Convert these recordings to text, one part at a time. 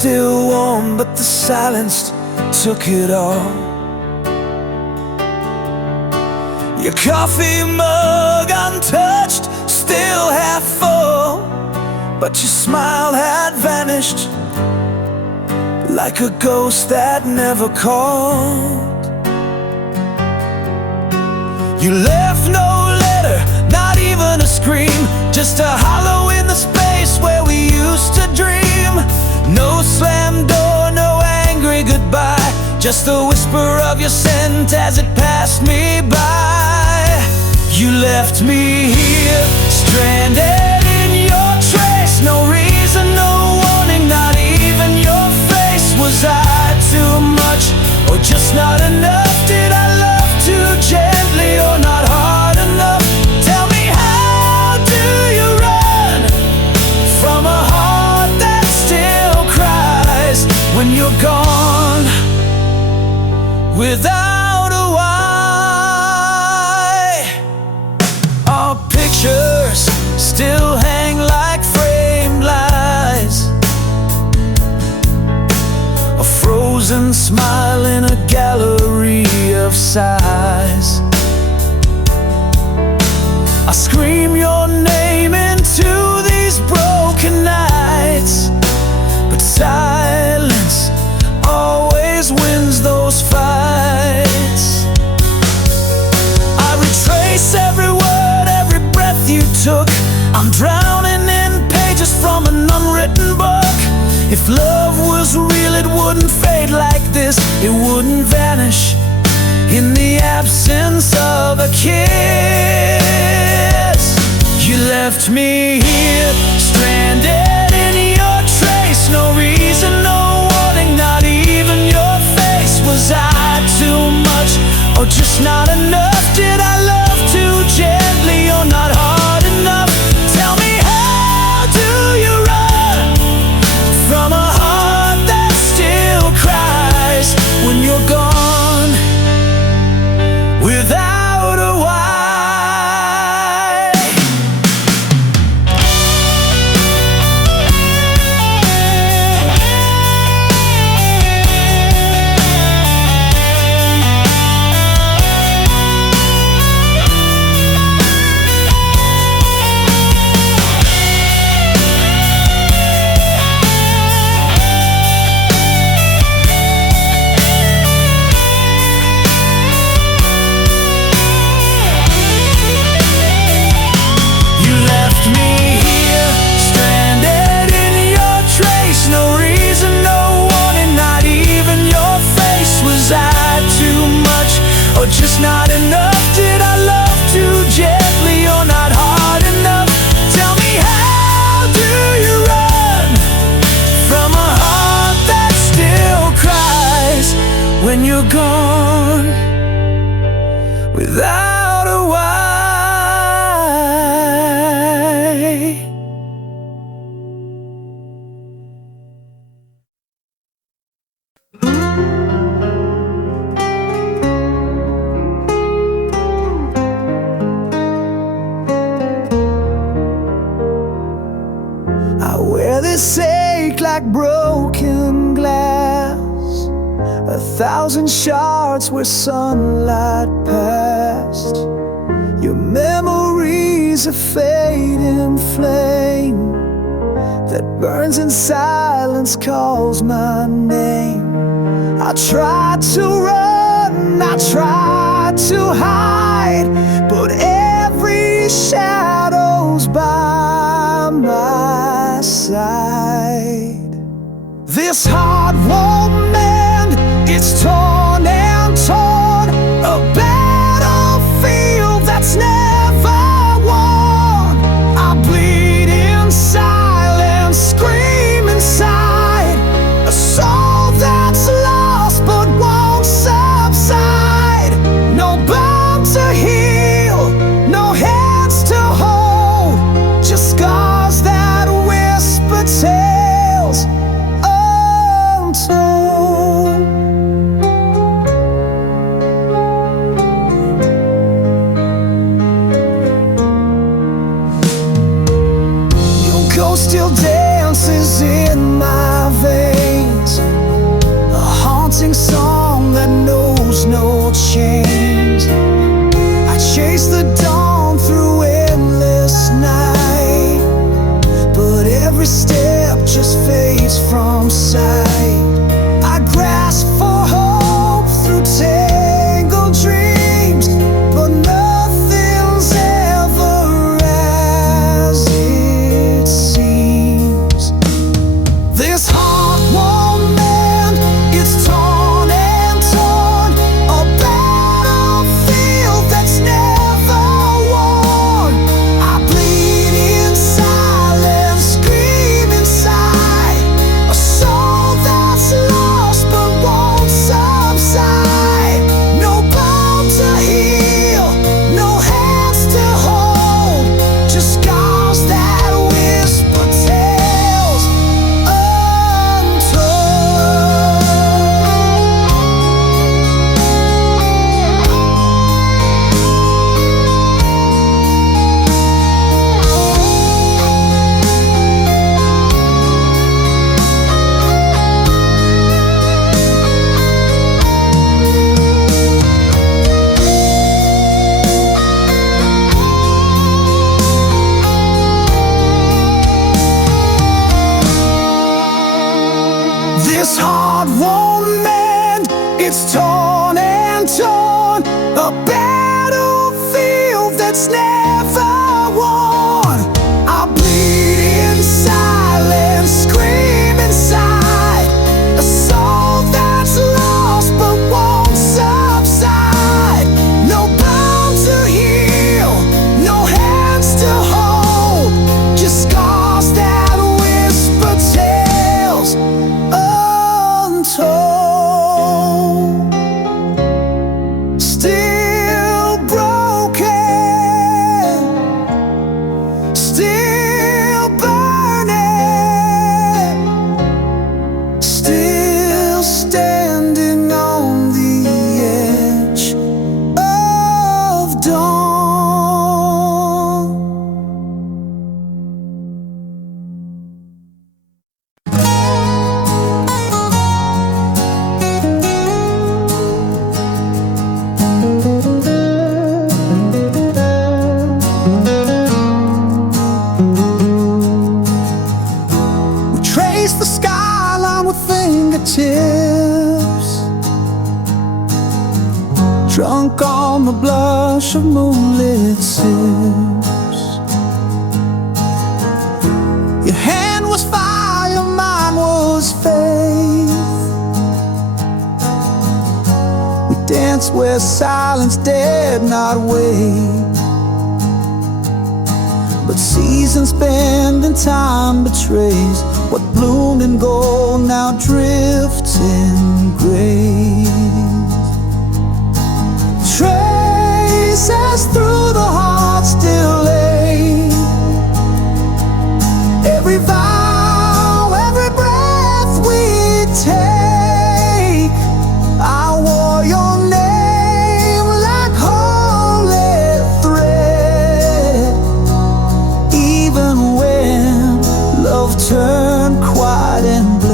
still warm, but the silence took it all. Your coffee mug untouched, still half full, but your smile had vanished like a ghost that never called. You left no letter, not even a scream, just a hollow in the space where we used to dream. No slam door, no angry goodbye, just the whisper of your scent as it passed me by. You left me here, stranded in your trace. No reason, no warning, not even your face. Was I too much, or just not enough? Did I love too gently, or not hard enough? Tell me, how do you run from a heart that still cries when you're gone without a why? Our pictures still hang like framed lies, a frozen smile in a gallery of sighs. I scream your name into these broken nights, but silence always wins those fights. I retrace every word, every breath you took. I'm drowning in pages from an unwritten book. If love was real, it wouldn't fade like this. It wouldn't vanish in the absence of a kiss. You left me here, stranded in your trace. No reason, no warning, not even your face. Was I too much, or just not enough? Did I love too gently, or not hard enough? Tell me, how do you run from a heart that still cries when you're gone without a why? Or just not enough? Did I love too gently, or not hard enough? Tell me, how do you run from a heart that still cries when you're gone without a why? I wear this ache like broken glass, 1,000 shards where sunlight passed. Your memories a fading flame that burns in silence, calls my name. I tried to run, I tried to hide, but every shadow's by my side. This heart won't mend, it's torn and torn, a battlefield that's never won. I bleed in silence, scream inside, a soul that's lost but won't subside. No bone to heal, no hands to hold, just scars that whisper tales untold. freedom that knows no change. I chase the dawn through endless night, but every step just fades from sight. I grasp for hope through tangled dreams, but nothing's ever as it seems. This heart won't mend, it's torn and torn, a battlefield that's never won. I bleed in silence, scream inside, a soul that's lost but won't subside. No bone to heal, no hands to hold, just scars that whisper tales untold. This heart won't mend, it's torn and torn, a battlefield that's never won. I bleed in silence, scream inside, a soul that's lost but won't subside. No bound to heal, no hands to hold, just scars that whisper tales untold. Still broken, still burning, still standing on the edge of dawn. Trace the skyline with fingertips, drunk on the blush of moonlit sips. Your hand was fire, mine was faith. We danced where silence dared not wait, but seasons bend and time betrays. What bloomed in gold now drifts in gray. Traces through the heart still lay. Every vow, every breath we take, I wore your name like holy thread. Even when love turned quiet and bled,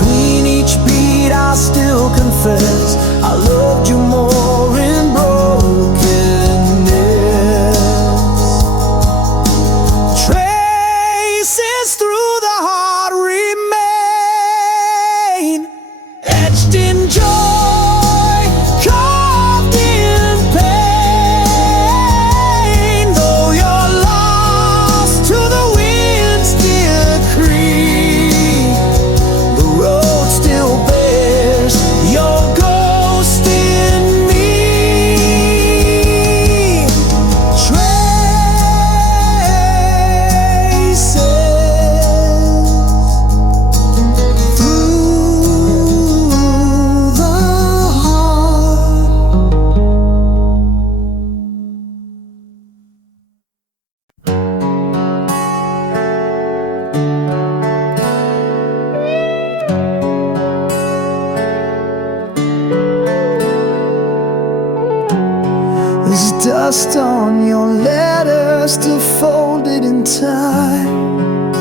Between each beat I still confess I loved you more in brokenness. Traces through the heart remain, etched in joy, carved in pain. Though you're lost to the wind's decree, the road still bears your ghost in me. Traces through the heart. There's dust on your letter, still folded in time,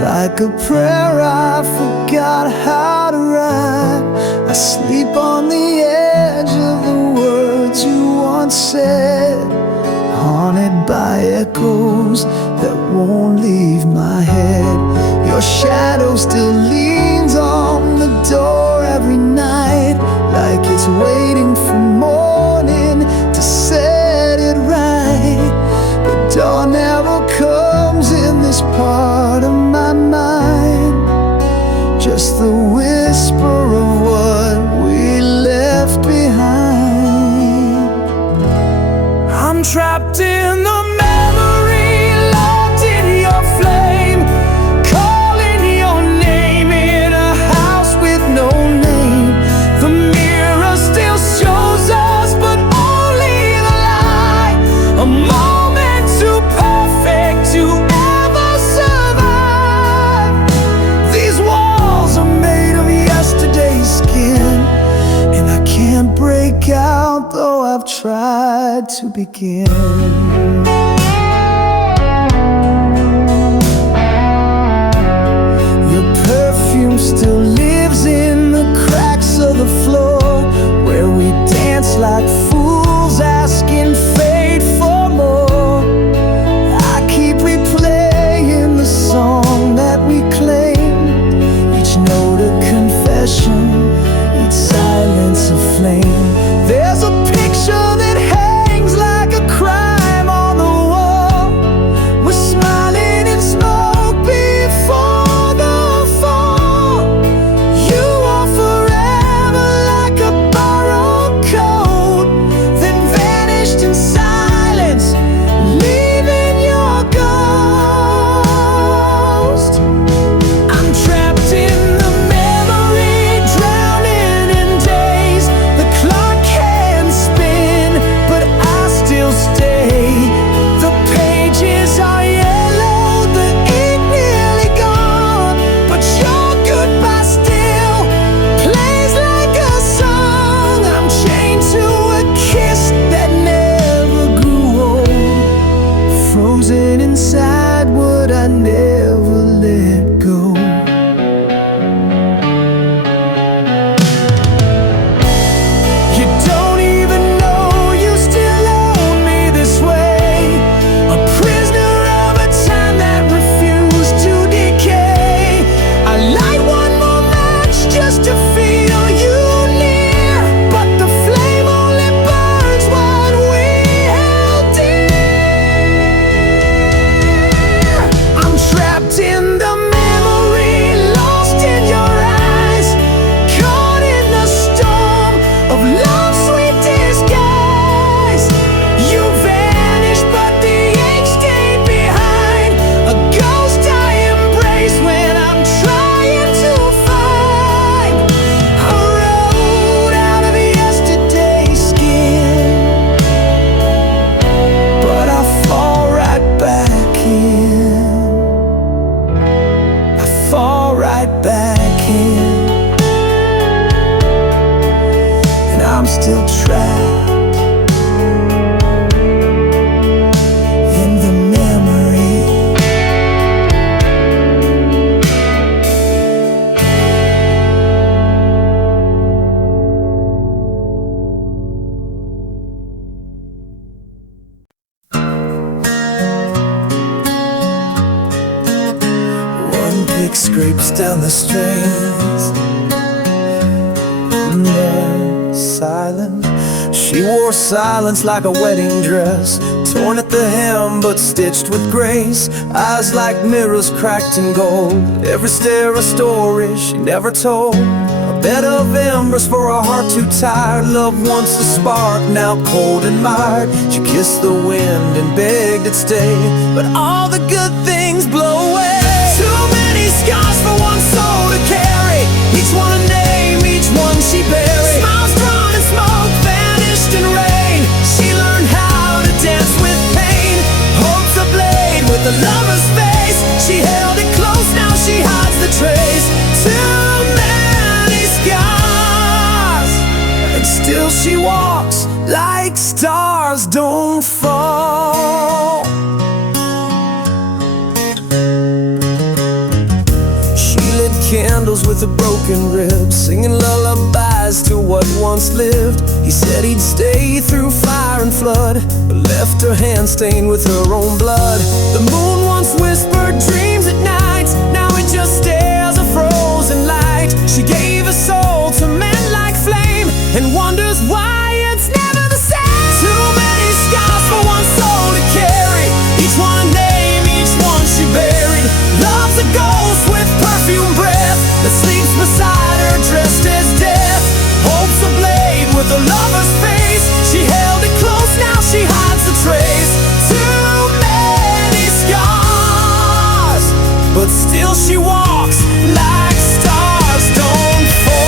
like a prayer I forgot how to write. I sleep on the edge of the words you once said, haunted by echoes that won't leave my head. Your shadow still leans on the door every night, like it's waiting for morning to set it right. But dawn never comes in this part of my mind, just the whisper of what we left behind. I'm trapped in the memory, locked in your flame, calling your name in a house with no name. The mirror still shows us, but only the lie. A moment too perfect to ever survive. These walls are made of yesterday's skin, and I can't break out, though I've tried to begin. Your perfume still lives in the cracks of the floor, where we dance like fools, asking fate for more. I keep replaying the song that we claimed, each note a confession, each silence a flame. There's a picture that hangs like a crime on the wall. We're smiling in smoke before the fall. You are forever like a borrowed coat, then vanished in silence, leaving your ghost. I'm trapped in the memory, drowning in days. The clock can spin, but I still stay. The pages are yellow, the ink nearly gone, but your goodbye still plays like a song. I'm chained to a kiss that never grew old, frozen inside what I never let go. You don't even know you still own me this way, a prisoner of a time that refused to decay. I light one more match just to feel you near, but the flame only burns what we held dear. I'm trapped in the memory, lost in your eyes, caught in the storm of love's sweet disguise. You vanished, but the ink stayed behind, a ghost I embrace when I'm trying to find a road out of yesterday's skin. But I fall right back in, I fall right back in, and I'm still trapped in the memory. Lipstick scrapes down the strings. Silent, she wore silence like a wedding dress, torn at the hem but stitched with grace. Eyes like mirrors cracked in gold, every stare a story she never told. A bed of embers for a heart too tired. Love once a spark, now cold and mired. She kissed the wind and begged it stay, but all the good things blow away. Too many scars for one soul to carry, each one a name, each one she buried. Smiles drawn in smoke, vanished in rain. She learned how to dance with pain. Holds a blade with a lover's face. She held it close, now she hides the trace. Too many scars, and still she walks like stars don't fall. Candles with a broken rib, singing lullabies to what once lived. He said he'd stay through fire and flood, but left her hand stained with her own blood. The moon once whispered dreams at night, now it just stares a frozen light. She gave her soul to men like flame, and wonders why it's never the same. Too many scars for one soul to carry, each one a name, each one she buried. Love's a ghost with perfume breath that sleeps beside her dressed as death. Holds a blade with a lover's face. She held it close, now she hides the trace. Too many scars, but still she walks like stars don't fall.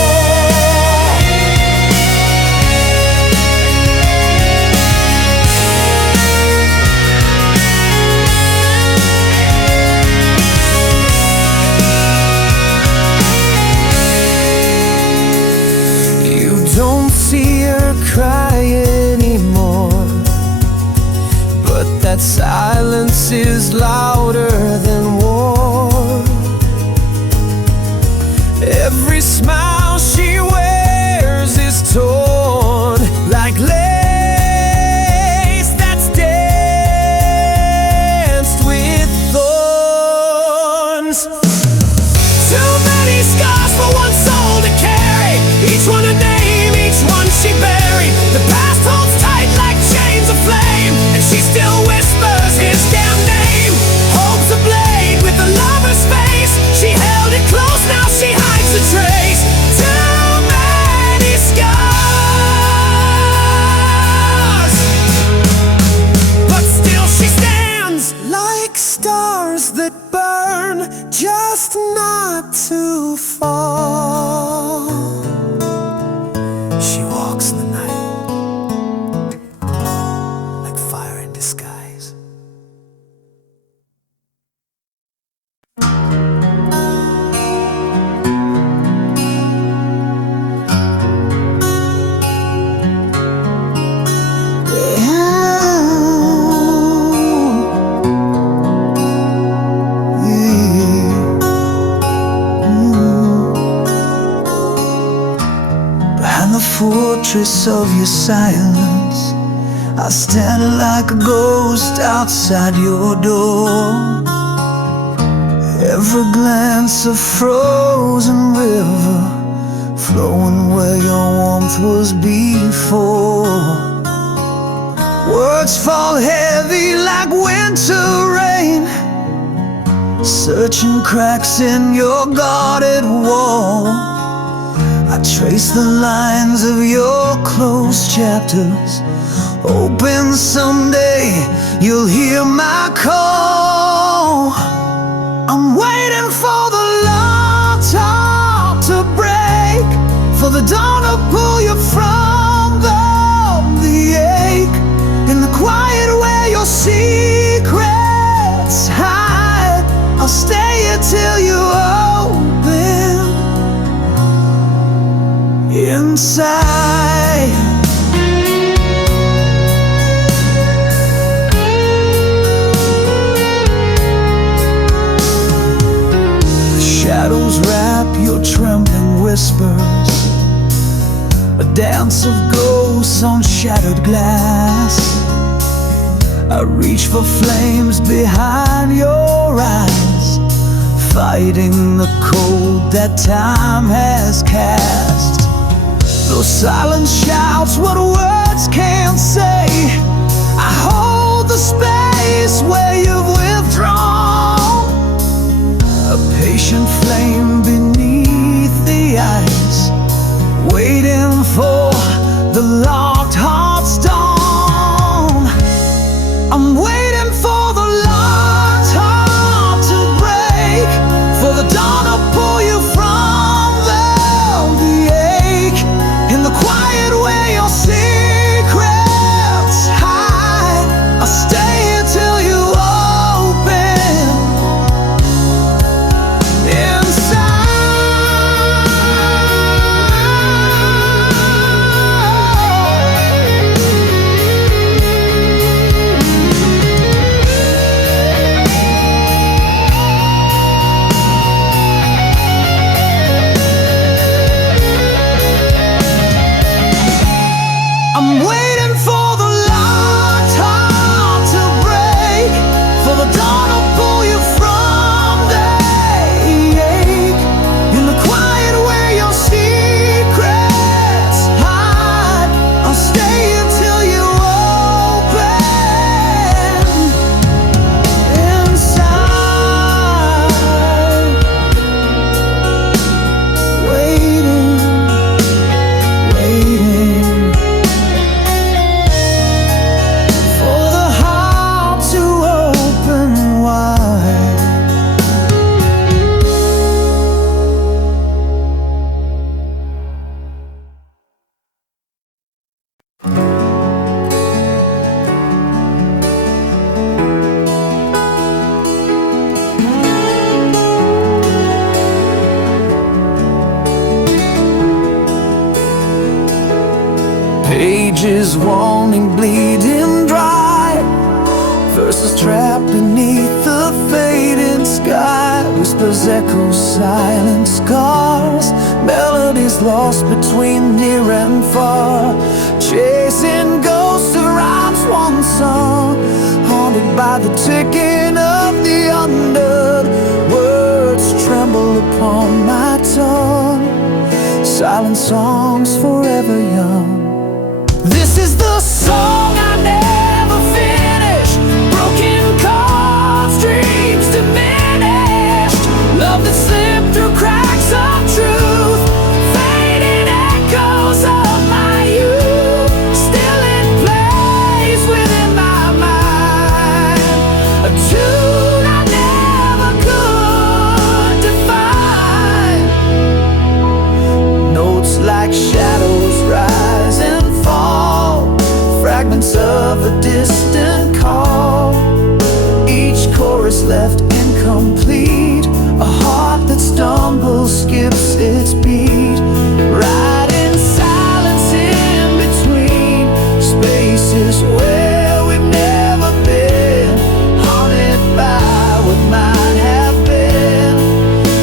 Don't see her cry anymore, but that silence is louder than war. Every smile she wears is torn like lace that's danced with thorns. Too many scars for one soul to carry, each one a name, each one she buried. The past holds tight like chains of flame, and she still whispers his damn name. Holds a blade with a lover's face. She held it close, now she hides the trace. Too many scars, but still she stands like stars that burn, just not too far. She walks in the night like fire in disguise. Behind the fortress of your silence, I stand like a ghost outside your door. Every glance a frozen river, flowing where your warmth was before. Words fall heavy like winter rain, searching cracks in your guarded wall. I trace the lines of your closed chapters, hoping someday you'll hear my call. I'm waiting for the long talk to break, for the dawn to pull you from the ache. In the quiet where your secrets hide, I'll stay here till you open inside. The shadows wrap your trembling whispers, a dance of ghosts on shattered glass. I reach for flames behind your eyes, fighting the cold that time has cast. Those silence shouts what words can't say. I hold the space where you've withdrawn, a patient flame beneath the ice, waiting for the locked heart's dawn. I'm waiting for the locked heart to break, for the dawn to pull you from the ache, in the quiet where your secrets hide. I'll stay here till you open inside. I'm waiting for the locked heart to break, for the dawn to pull you from the ache, in the quiet where your secrets hide. I'll stay until you open inside, waiting, waiting for the heart to open wide. Pages wanting bleeding dry, verses trapped beneath the fading sky. Whispers echo silent scars, melodies lost between near and far, chasing ghosts of rhymes once sung, haunted by the ticking of the undead. Words tremble upon my tongue, silent songs forever young. This is the song I never finish. Broken chords, dreams diminished, love that slipped through cracks of truth, fading echoes of my youth, still in place within my mind. A tune I never could define. Notes like shadows rise and fall, fragments of a distant call, each chorus left incomplete, a heart that stumbles, skips its beat, riding silence in between spaces where we've never been, haunted by what might have been,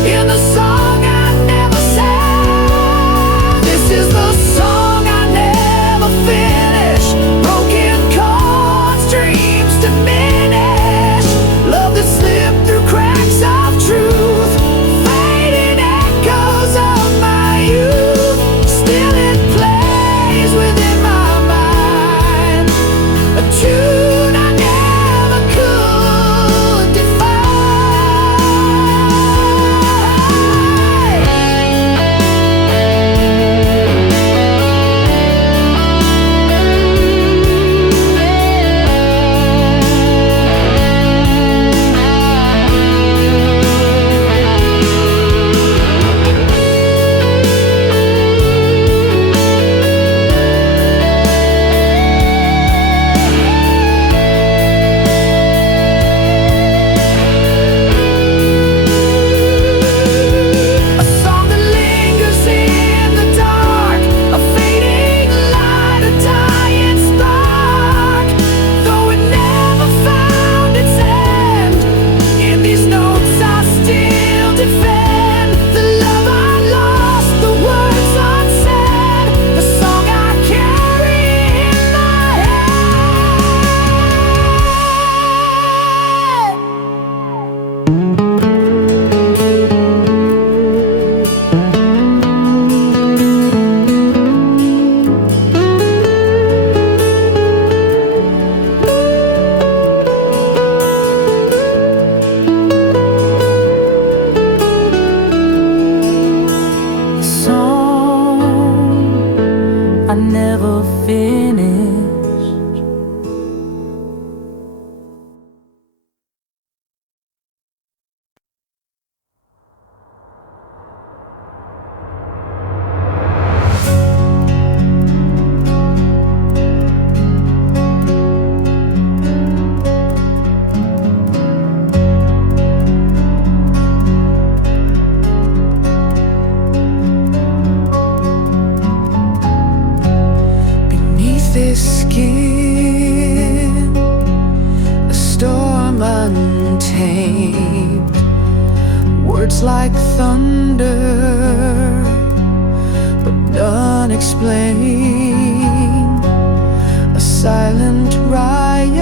in the song I never sang. This is the song I never finished. Broken chords, dreams diminished, love that slipped through cracks of truth, fading echoes of Close like thunder, but unexplained. A silent riot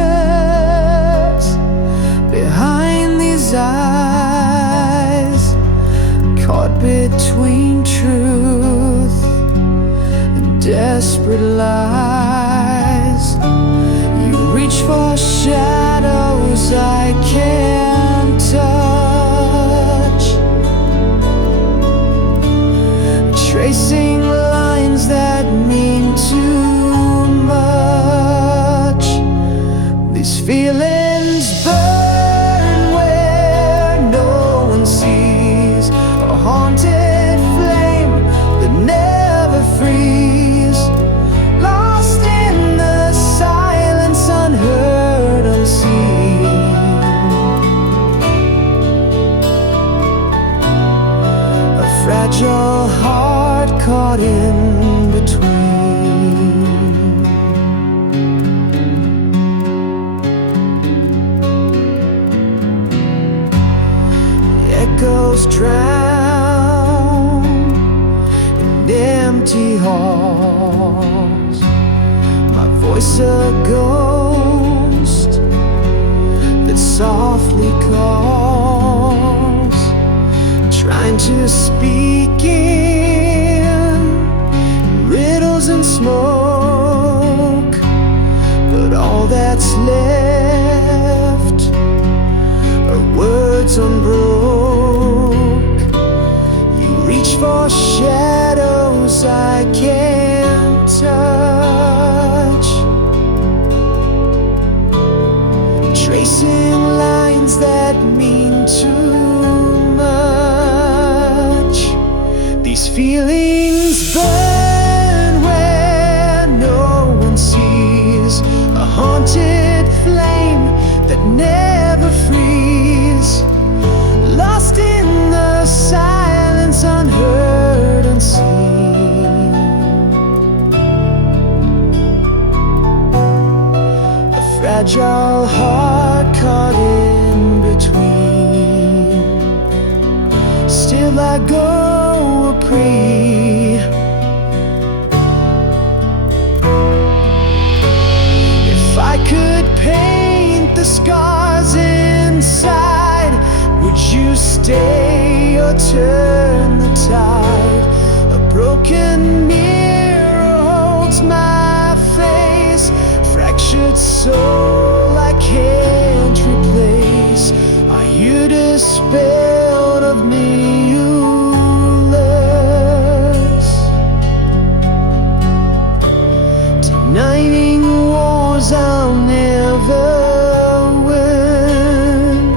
behind these eyes, caught between truth and desperate lies. You reach for shadows I can't touch, tracing lines that mean too much. These feelings burn where no one sees, a haunted flame that never frees, lost in the silence, unheard, unseen. A fragile heart caught in between. Echoes drown in empty halls, my voice a ghost that softly calls, trying to speak in riddles and smoke, but all that's left are words unbroke. You reach for shadows I can't touch, tracing lines that mean too much. These feelings burn where no one sees, a haunted flame that never frees, lost in the silence, unheard, unseen. A fragile heart caught in between. Still I go a free. If I could paint the scars inside, would you stay or turn the tide? A broken mirror holds my face, fractured soul I can't replace. Are you dispelled of me, viewless, denying wars I'll never win?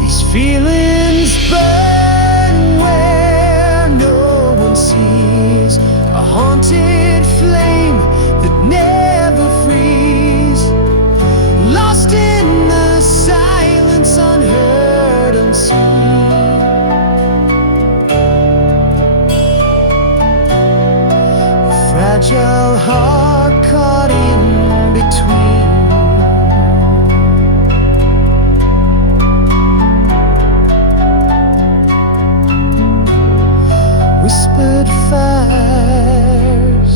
These feelings burn where no one sees, a haunted flame that never frees, lost in the silence, unheard, unseen. A fragile heart caught in between. Whispered fires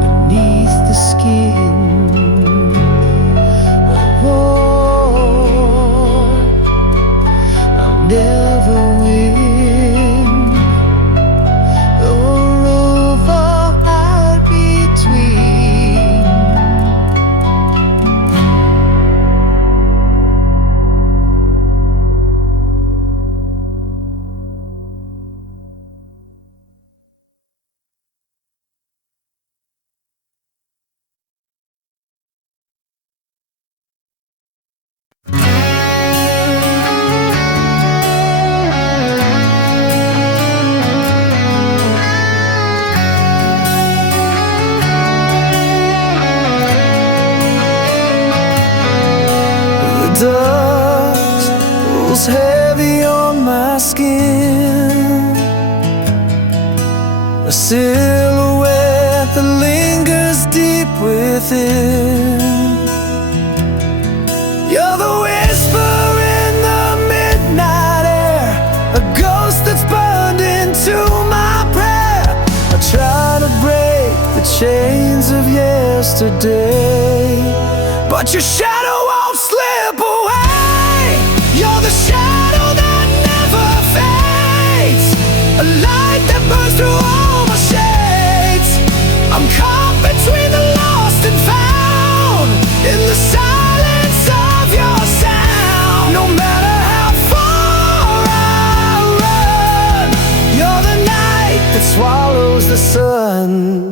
beneath the skin, a war I'll never win, a rover out between. The dust rolls heavy on my skin, a silhouette that lingers deep within. You're the whisper in the midnight air, yesterday. But your shadow won't slip away. You're the shadow that never fades, a light that burns through all my shades. I'm caught between the lost and found, in the silence of your sound. No matter how far I run, you're the night that swallows the sun.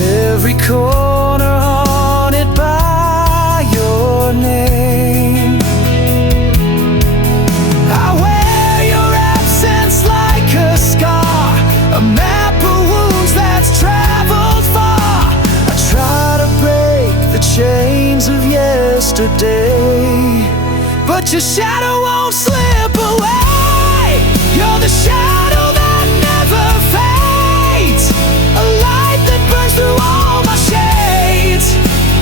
Every corner haunted by your name. I wear your absence like a scar, a map of wounds that's traveled far. I try to break the chains of yesterday, but your shadow won't slip away. You're the shadow that never fades, a light that burns through all my shades.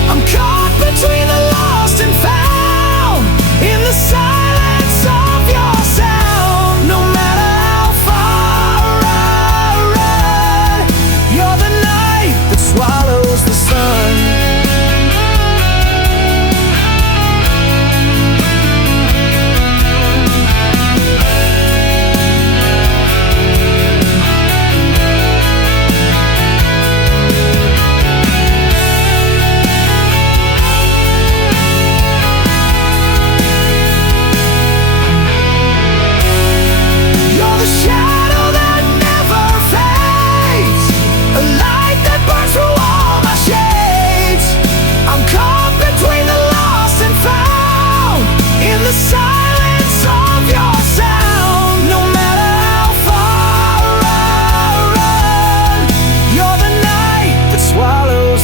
I'm caught between the lost and found, in the silence of your sound. No matter how far I run, you're the night that swallows the sun.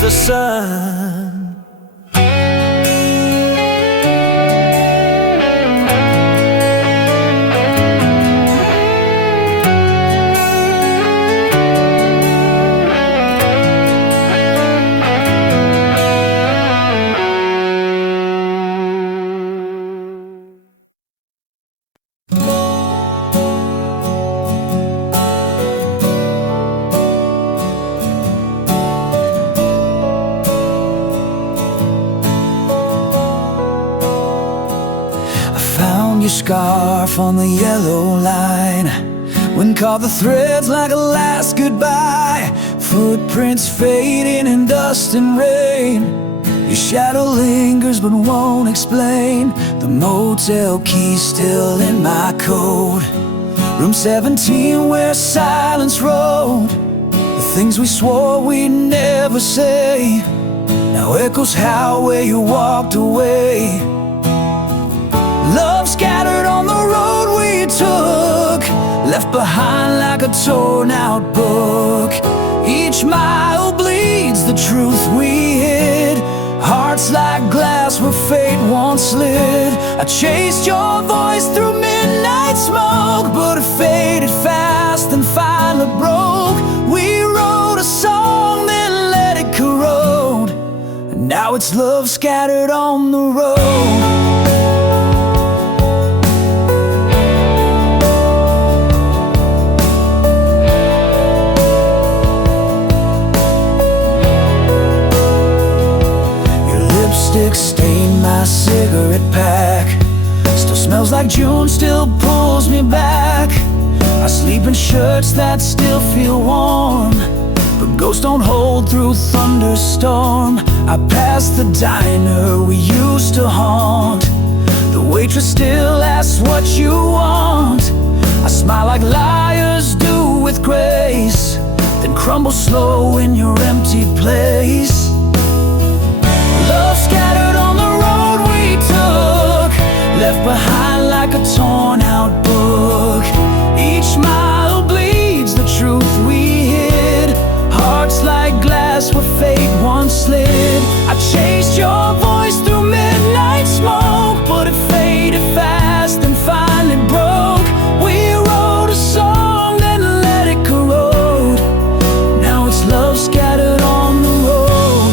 The sun. Your scarf on the yellow line, wind caught the threads like a last goodbye. Footprints fading in dust and rain. Your shadow lingers but won't explain. The motel key still in my coat, room 17 where silence rode. The things we swore we'd never say now echoes how where you walked away. Love scattered on the road we took, left behind like a torn out book. Each mile bleeds the truth we hid, hearts like glass where fate once slid. I chased your voice through midnight smoke, but it faded fast and finally broke. We wrote a song then let it corrode, and now it's love scattered on the road. Stained my cigarette pack, still smells like June, still pulls me back. I sleep in shirts that still feel warm, but ghosts don't hold through thunderstorm. I pass the diner we used to haunt, the waitress still asks what you want. I smile like liars do with grace, then crumble slow in your empty place. Love scattered on the road we took, left behind like a torn out book. Each mile bleeds the truth we hid, hearts like glass where fate once slid. I chased your voice through midnight smoke, but it faded fast and finally broke. We wrote a song then let it corrode, now it's love scattered on the road.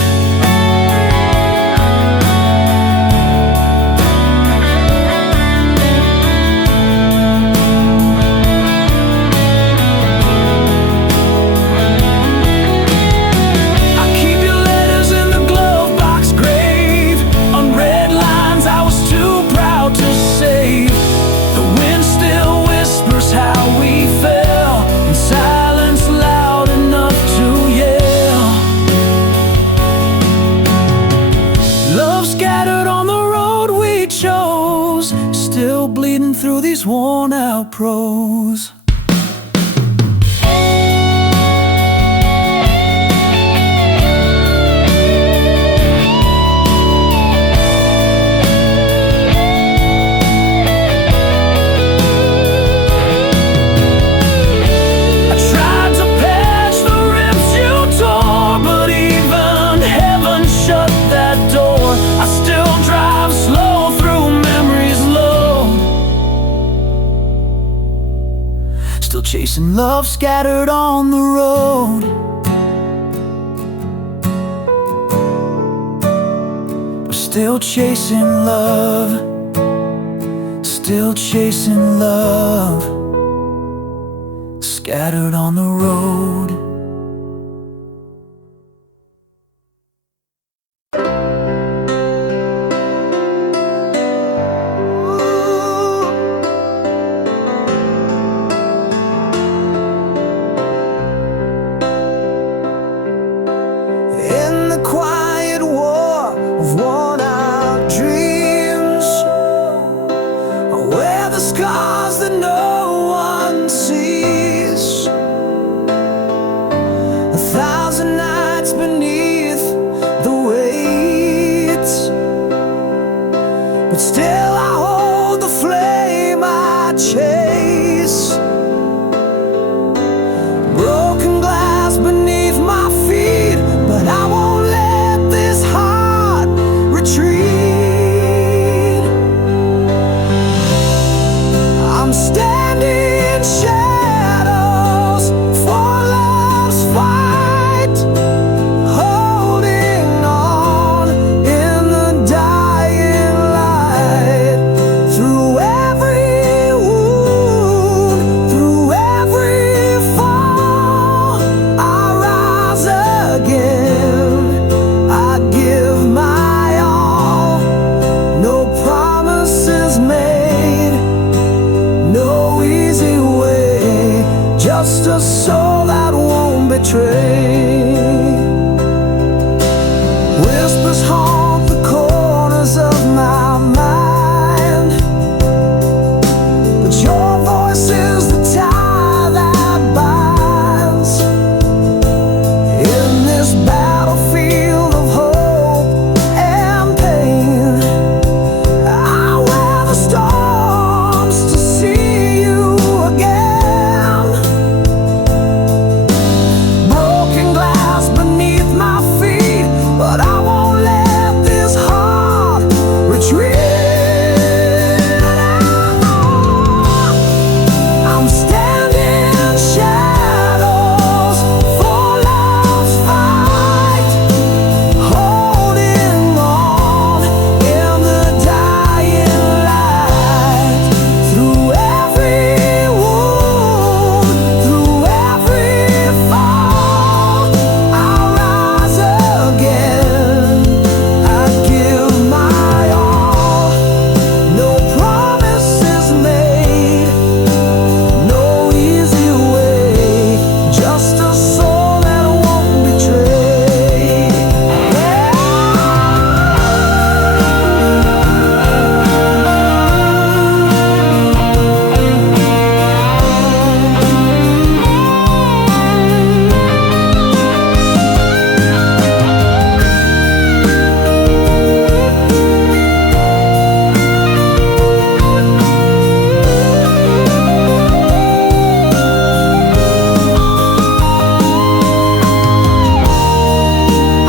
chasing love scattered on the road. We're still chasing love, still chasing love, scattered on the road. In the quiet war of worn-out dreams, I wear the scars that no one sees. 1,000 nights beneath the weight, but still I hold the flame I chase. Broken glass beneath my feet, but I won't let this heart retreat. I'm standing in shadows for love's fight, holding on in the dying light. Through every wound, through every fall, I rise again. I give my all. No promises made, no easy way, just a soul that won't betray. Whispers haunt the corners of my mind, but your voice is the tie that binds. In this battlefield of hope and pain, I wear the storms to see you again. Broken glass beneath my feet, but I won't let this heart retreat. I'm standing in shadows for love's fight, holding on in the dying light. Through every wound, through every fall, I rise again. I give my all. No promises made, no easy way, just a soul that won't betray.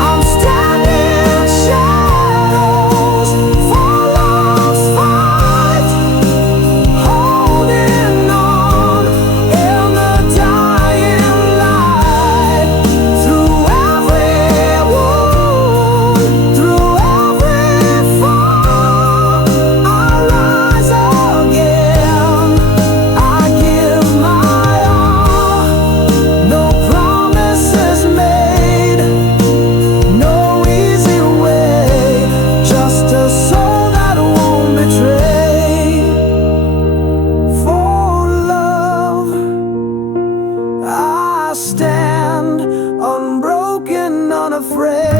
I'm standing in shadows for love's fight, holding on in the dying light. Through every wound, through every fall, I rise again. I give my all. No promises made, no easy way, just a soul that won't betray. For love, I stand unbroken, unafraid.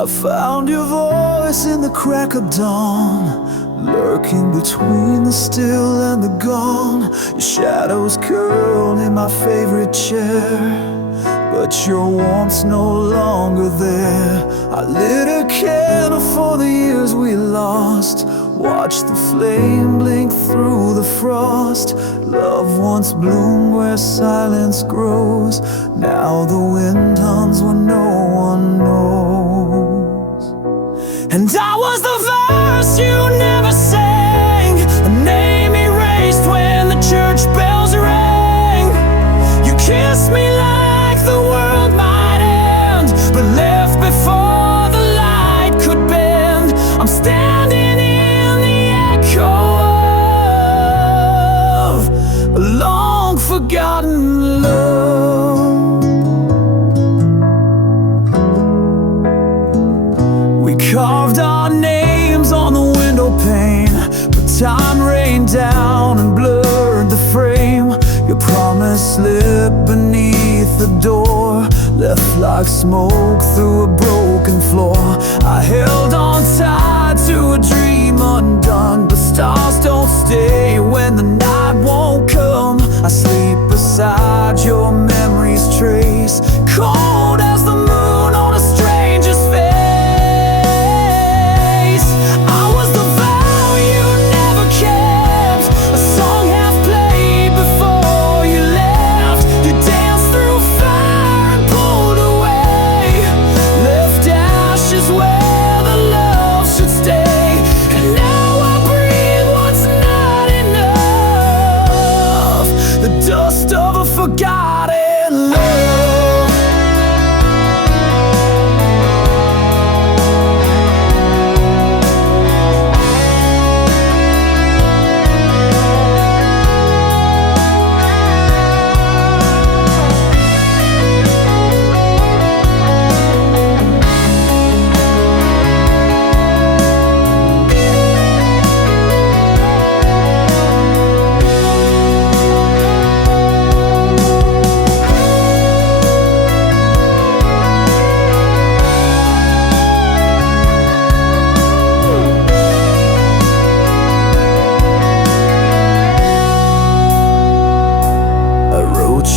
I found your voice in the crack of dawn, lurking between the still and the gone. Your shadows curled in my favorite chair, but your warmth's no longer there. I lit a candle for the years we lost, watch the flame blink through the frost. Love once bloomed where silence grows, now the wind hums when no one knows. And I was the verse you never sang, a name erased when the church bells rang. You kissed me like the world might end, but left before the light could bend. I'm standing in the echo of a long forgotten love. We carved our names on the window pane, but time rained down and blurred the frame. Your promise slipped beneath the door, left like smoke through a broken floor. I held on tight to a dream undone, but stars don't stay when the night won't come. I sleep beside your memory's trace, cold as the moon on a stranger's face. I was the vow you never kept, a song half played before you left. You danced through fire and pulled away, left ashes where the love should stay. And now I breathe what's not enough, the dust of a forgotten love.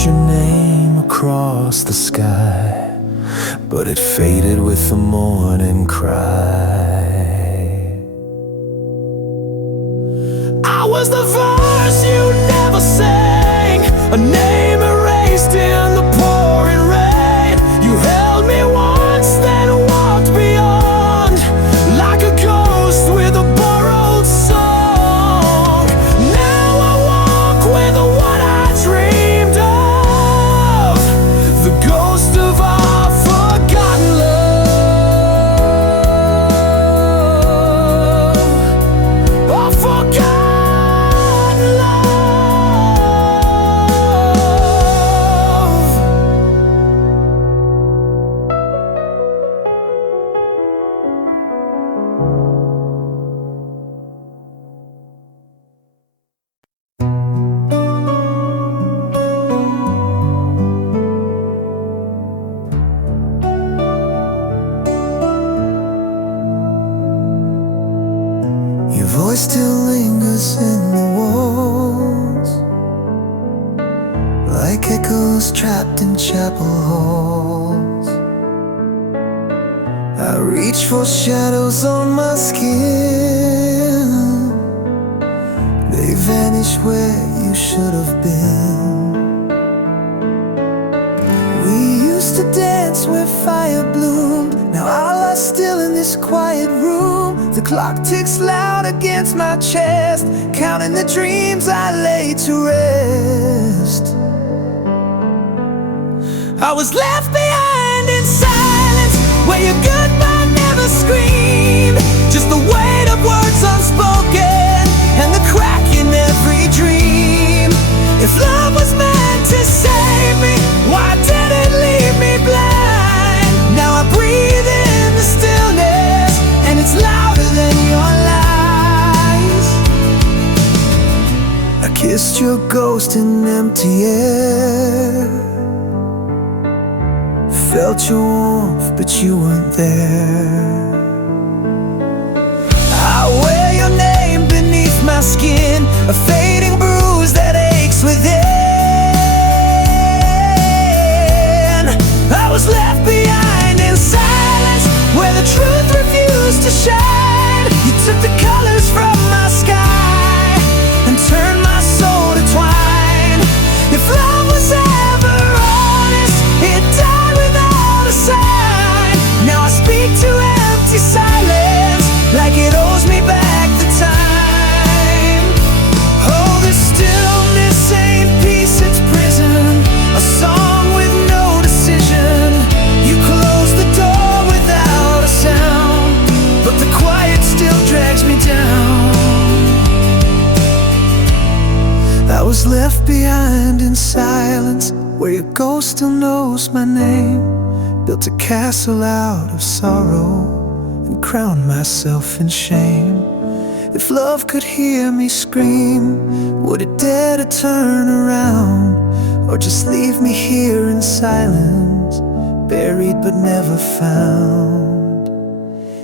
Your name across the sky, but it faded with the morning cry. I was the verse you never sang, a name erased in the pouring rain. You held me once, then walked beyond, like a ghost with a borrowed song. Now I walk with what I dreamed of, the ghost of our forgotten love, our forgotten love. Your voice still lingers in the walls, like echoes trapped in chapel halls. I reach for shadows on my skin, they vanish where you should have been. We used to dance where fire bloomed, now our life's still in this quiet room. The clock ticks loud against my chest, counting the dreams I lay to rest. I was left behind in silence, where your goodbye never screamed, just the weight of words unspoken and the crack in every dream. If love was meant to save me, why did it leave me blind? Now I breathe in the stillness, and it's louder than your lies. I kissed your ghost in empty air, felt your warmth, but you weren't there. I wear your name beneath my skin, a fading bruise that aches within. left behind in silence, where your ghost still knows my name. Built a castle out of sorrow and crowned myself in shame. If love could hear me scream, would it dare to turn around, or just leave me here in silence, buried but never found?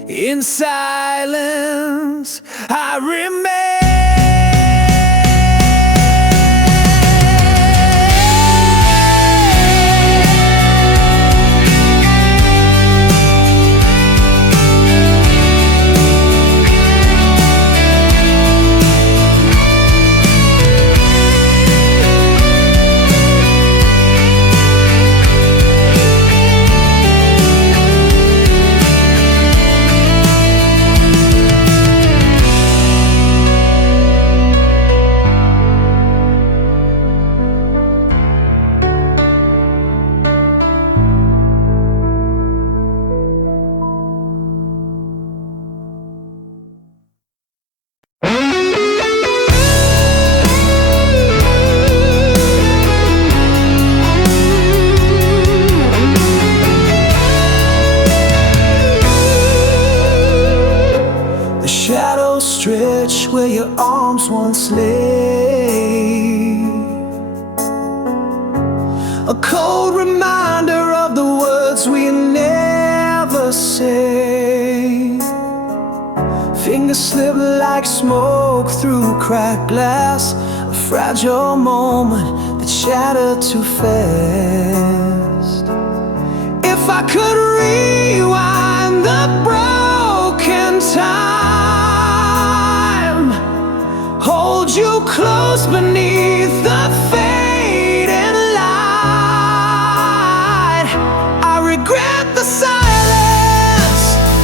In silence I remain. Stretch where your arms once lay, a cold reminder of the words we never say. Fingers slip like smoke through cracked glass, a fragile moment that shattered too fast. If I could rewind the broken time, hold you close beneath the fading light, I regret the silence,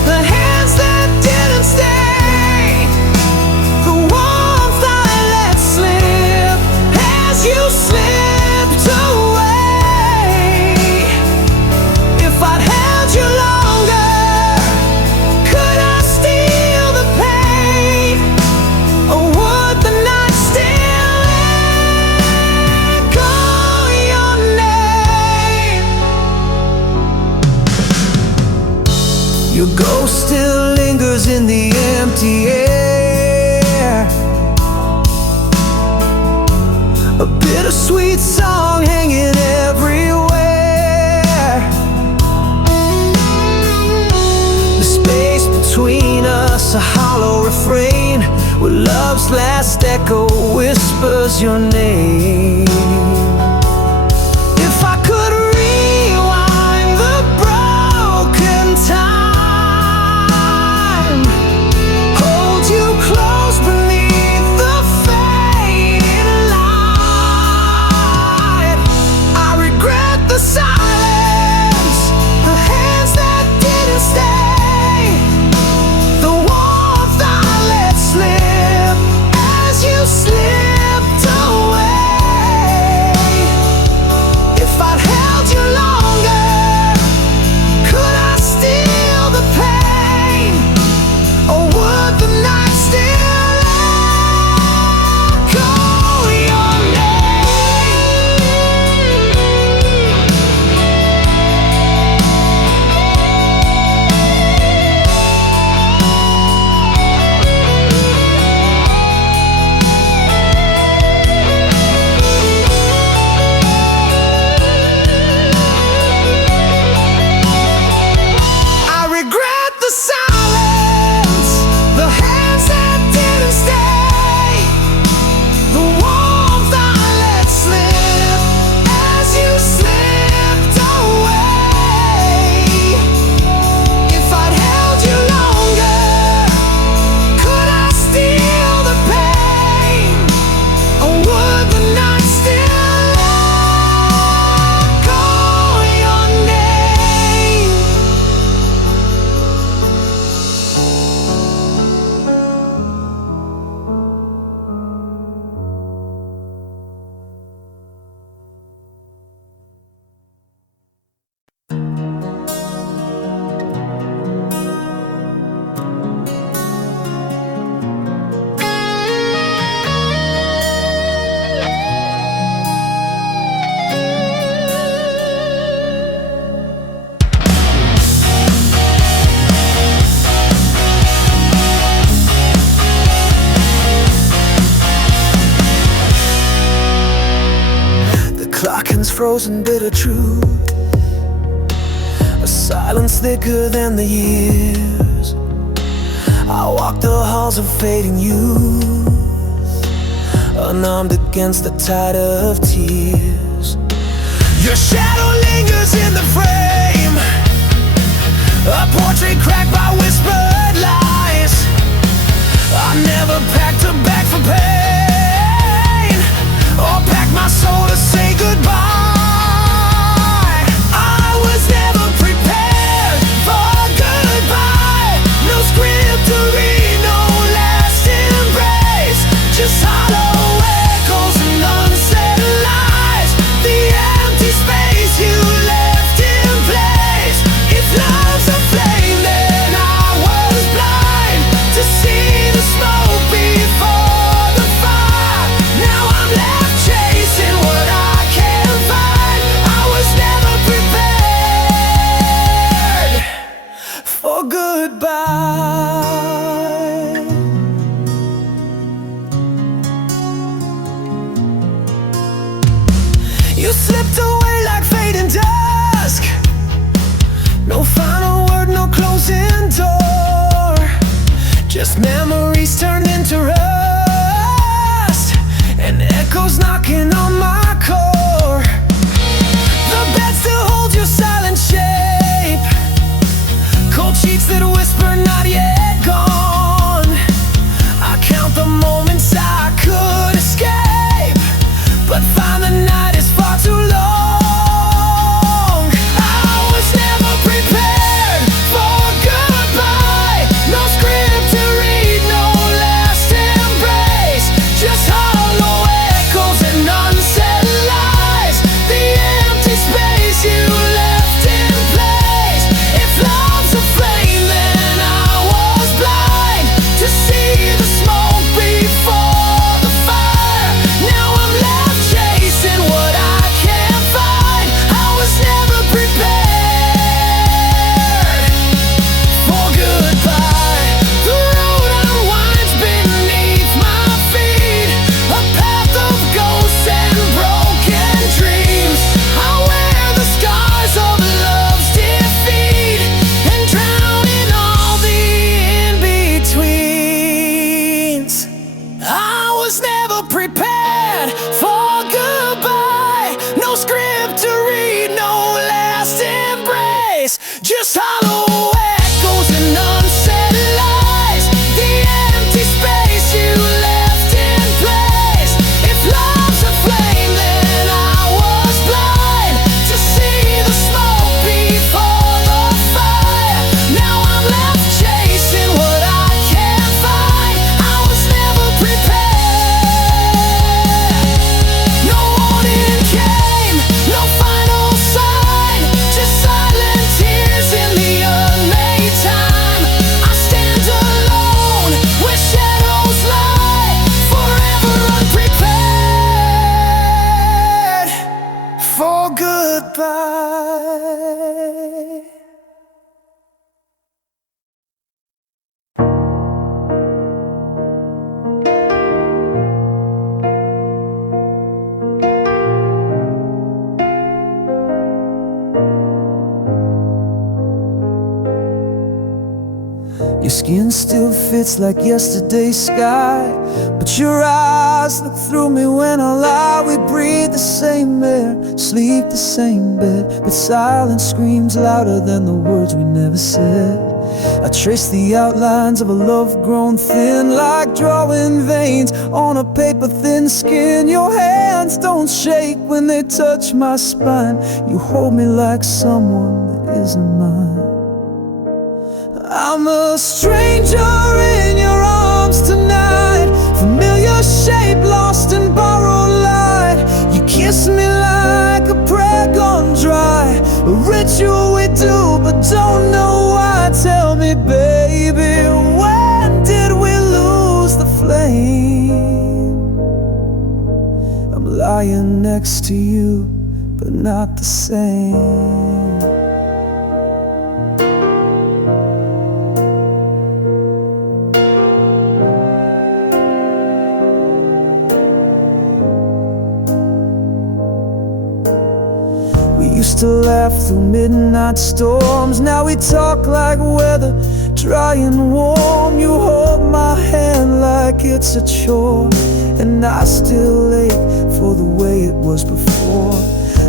the hands that didn't stay, the warmth I let slip as you slipped away. If I'd held you longer, could I steal the pain, or would the night still echo your name? Your ghost still lingers in the empty air, a bittersweet song hanging everywhere. The space between us, a hollow refrain, where love's last echo whispers your name. If I could rewind the broken time, hold you close beneath the fading light, I regret the silence, the hands that didn't stay, the warmth I let slip as you slipped away. frozen bitter truth, a silence thicker than the years. I walk the halls of fading youth, unarmed against the tide of tears. Your shadow lingers in the frame, a portrait cracked by whispered lies. I never packed a bag for pain, or packed my soul to say goodbye. I was never prepared for goodbye. No script to read, no last embrace, just hollow echoes and unsaid lies. The empty space you left in place. If love's a flame, then I was blind to see the smoke before the fire. Now I'm left chasing what I can't find. I was never prepared for goodbye. You slipped away like fading dusk. No final word, no closing door, just memories turned into rust, and echoes knocking on my core. The bed still holds your silent shape, cold sheets that whisper not yet gone. I count the moments I could escape, but find the night is far too long. I was never prepared for goodbye. No script to read, no last embrace, just hollow echoes and unsaid lies. The empty space you left in place. If love's a flame, then I was blind to see the smoke before the fire. Now I'm left chasing what I can't find. I was never prepared for goodbye. The road unwinds beneath my feet, a path of ghosts and broken dreams. I wear the scars of love's defeat and drown in all the in-betweens. I was never prepared for goodbye. No script to read, no last embrace, just hollow echoes and unsaid lies. The empty space you left in place. If love's a flame, then I was blind to see the smoke before the fire. Now I'm left chasing what I can't find. I was never prepared. No warning came, no final sign, just silent tears in the unmade time. I stand alone where shadows lie, forever unprepared for goodbye. Your skin still fits like yesterday's sky, but your eyes look through me when I lie. We breathe the same air, sleep the same bed, but silence screams louder than the words we never said. I trace the outlines of a love grown thin, like drawing veins on a paper thin skin. Your hands don't shake when they touch my spine. You hold me like someone that isn't mine. I'm a stranger in your arms tonight, familiar shape lost in borrowed light. You kiss me like a prayer gone dry, a ritual we do but don't know why. Tell me, baby, when did we lose the flame? I'm lying next to you, but not the same. to laugh through midnight storms. Now we talk like weather, dry and warm. You hold my hand like it's a chore, and I still ache for the way it was before.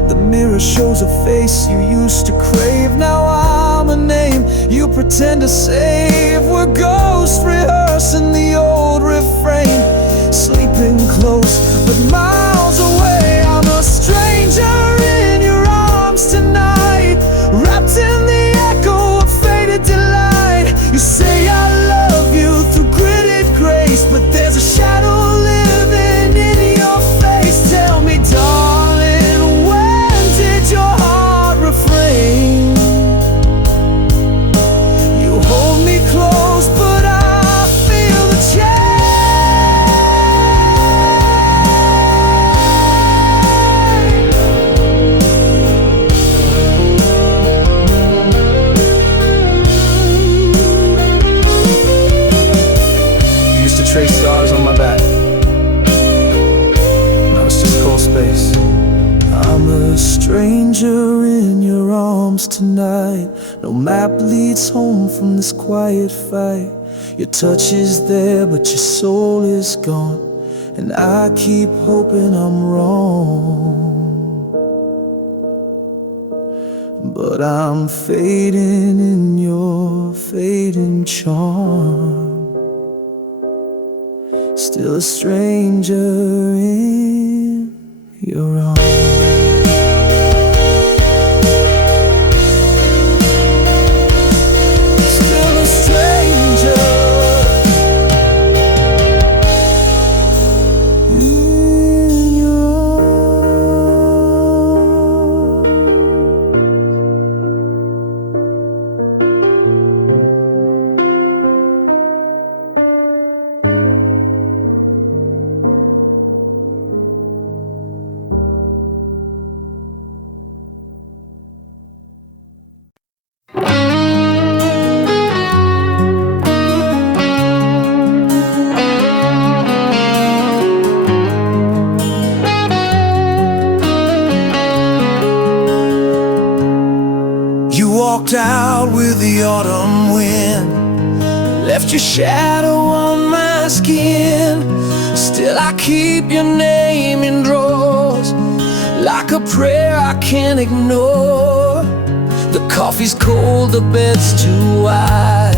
The mirror shows a face you used to crave. Now I'm a name you pretend to save. We're ghosts rehearsing the old refrain, sleeping close but miles away. I'm a stranger in your arms tonight, wrapped in the echo of faded delight. You say I love you through gritted grace, but there's a shadow living in your face. Tell me, darling, when did your heart refrain? You hold me close, but I feel the change. Trace stars on my back. Now it's just cold space. I'm a stranger in your arms tonight. No map leads home from this quiet fight. Your touch is there, but your soul is gone, and I keep hoping I'm wrong. But I'm fading in your fading charm, still a stranger in your arms. Still a stranger in your walked out with the autumn wind, left your shadow on my skin. Still I keep your name in drawers, like a prayer I can't ignore. The coffee's cold, the bed's too wide,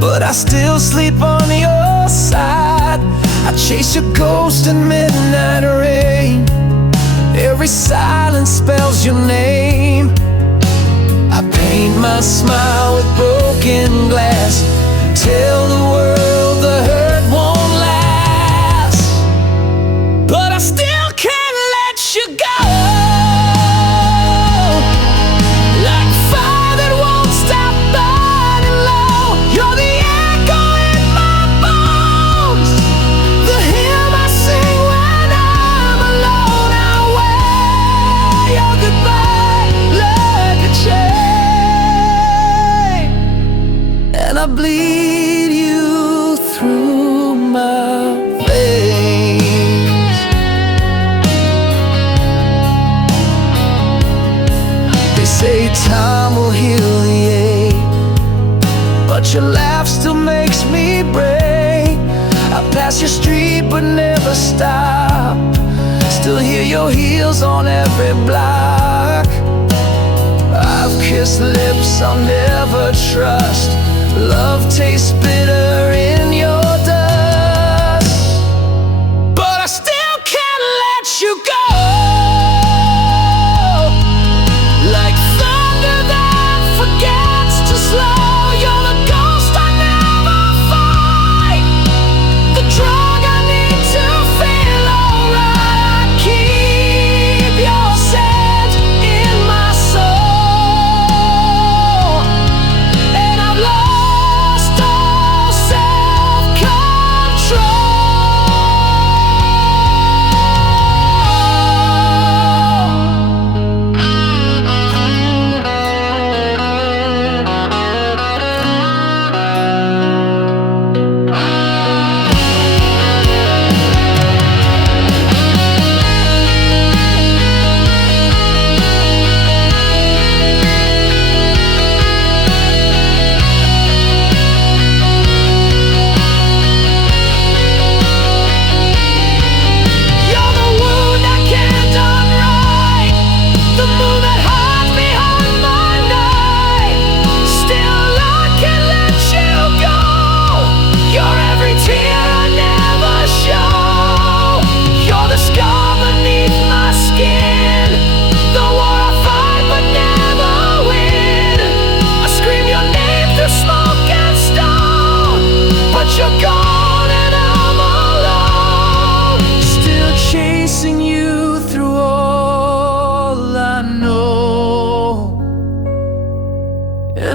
but I still sleep on your side. I chase your ghost in midnight rain. Every silence spells your name. I paint my smile with broken glass, tell the world the hurt won't last. But I still can't let you go, like fire that won't stop burning low. You're the echo in my bones, the hymn I sing when I'm alone. I wear your goodbye like a chain, and I bleed you through my veins. They say time will heal the ache, but your laugh still makes me break. I pass your street but never stop, still hear your heels on every block. I've kissed lips I'll never trust, love tastes bitter in your dust. But I still can't let you go, like thunder that forgets to slow. You're the ghost I never fight, the drug I need to feel alright. I keep your scent in my soul, and I've lost all sense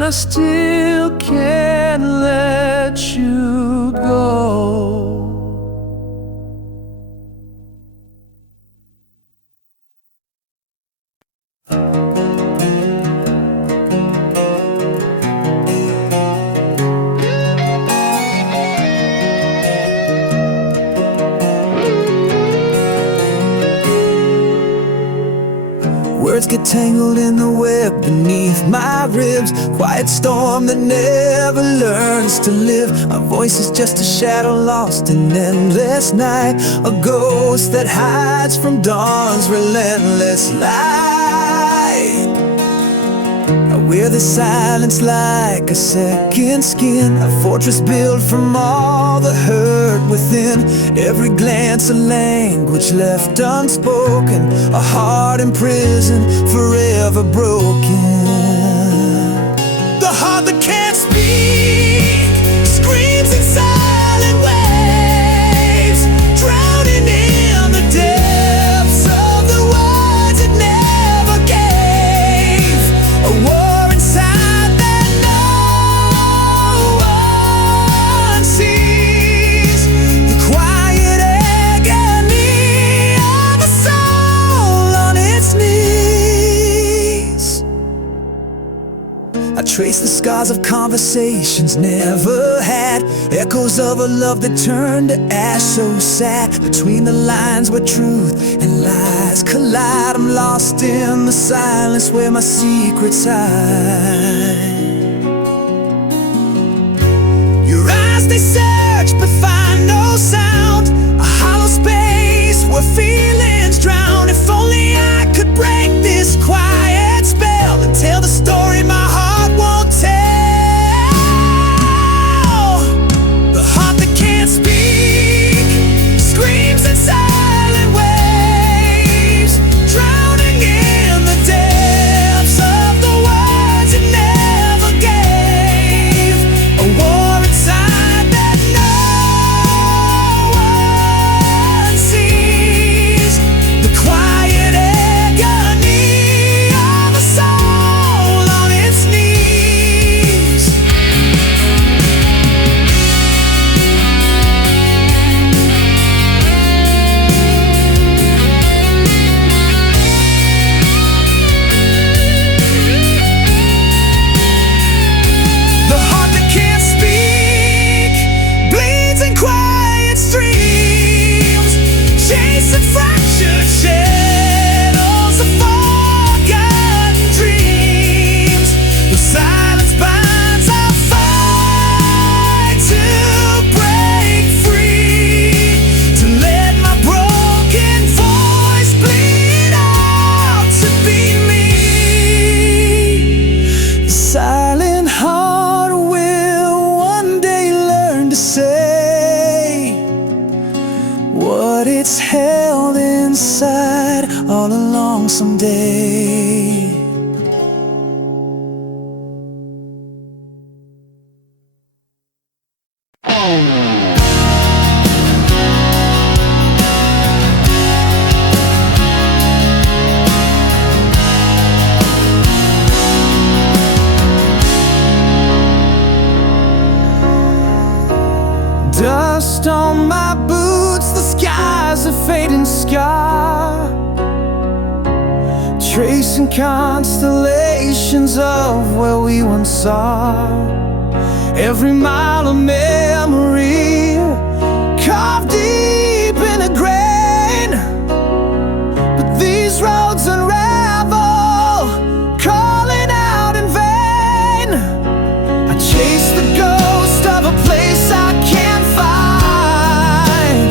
I still can't let you go. Words get tangled in the web beneath my ribs. Quiet storm that never learns to live. My voice is just a shadow lost in endless night, a ghost that hides from dawn's relentless light. I wear the silence like a second skin, a fortress built from all the hurt within. Every glance a language left unspoken, a heart imprisoned, forever broken. The heart that can't speak screams in silent waves, drowning in the depths of the words it never gave. A war inside that no one sees, the quiet agony of a soul on its knees. I trace the scars of conversations never had, echoes of a love that turned to ash, so sad. Between the lines where truth and lies collide, I'm lost in the silence where my secrets hide. Your eyes, they search but find no sound, a hollow space where feelings drown. If only I could break this quiet spell and tell the story my heart won't tell. The heart that can't speak screams in silent waves, drowning in the depths of the words it never gave. A war inside that no one sees, the quiet agony of a soul on its knees. The heart that can't speak bleeds in quiet streams, chasing fractured shadows of forgotten dreams. The silence binds, I fight to break free, to let my broken voice bleed out to be me. The silent heart will one day learn to say what it's held inside all along someday. Dust on my boots, the sky's a fading scar, tracing constellations of where we once are. Every mile of memory carved deep in a grain, but these roads unravel, calling out in vain. I chase the ghost of a place I can't find,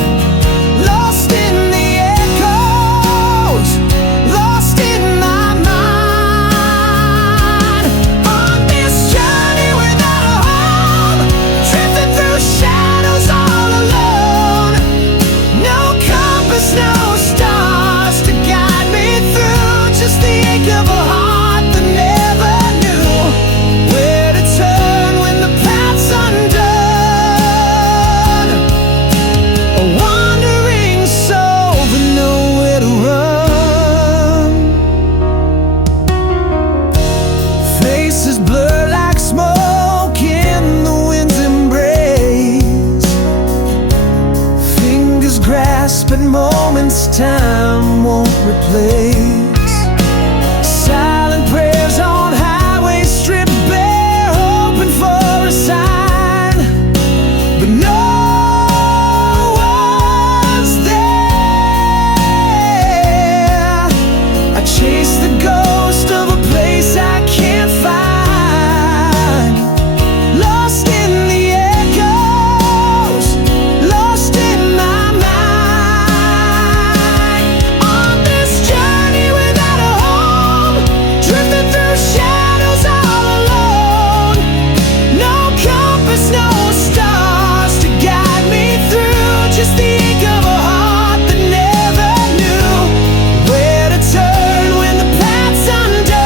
lost in the echoes, lost in my mind. On this journey without a home, drifting through shadows. past, but moments time won't replace. Silent prayers on highways stripped bare, hoping for a sign, but no one's there. I chase the ghost of a place I can't find, lost in the echoes, lost in my mind. On this journey without a home, drifting through shadows all alone. No compass, no stars to guide me through, just the ache of a heart that never knew where to turn when the path's undone.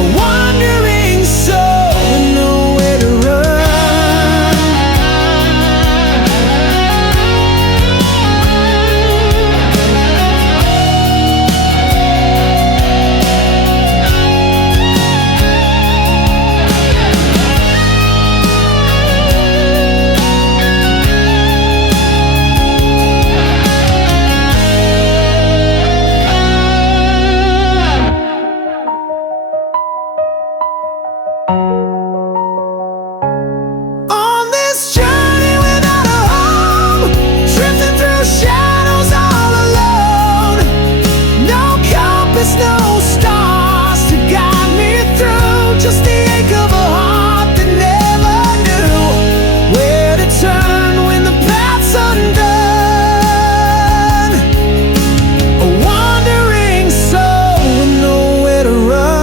A wandering soul with nowhere to run. On this journey without a home, drifting through shadows all alone. No compass, no stars to guide me through, just the ache of a heart that never knew where to turn when the path's undone. A wandering soul with nowhere to run.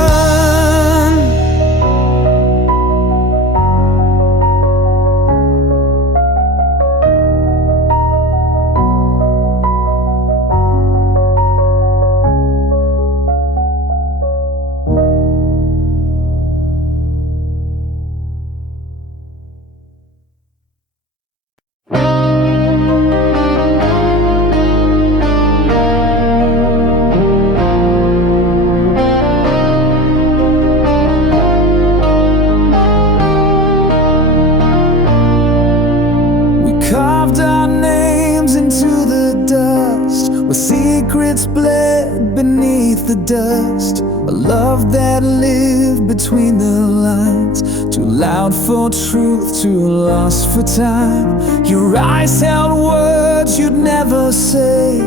We carved our names into the dust, with secrets bled beneath the dust. A love that lived between the lines, too loud for truth, too lost for time. Your eyes held words you'd never say,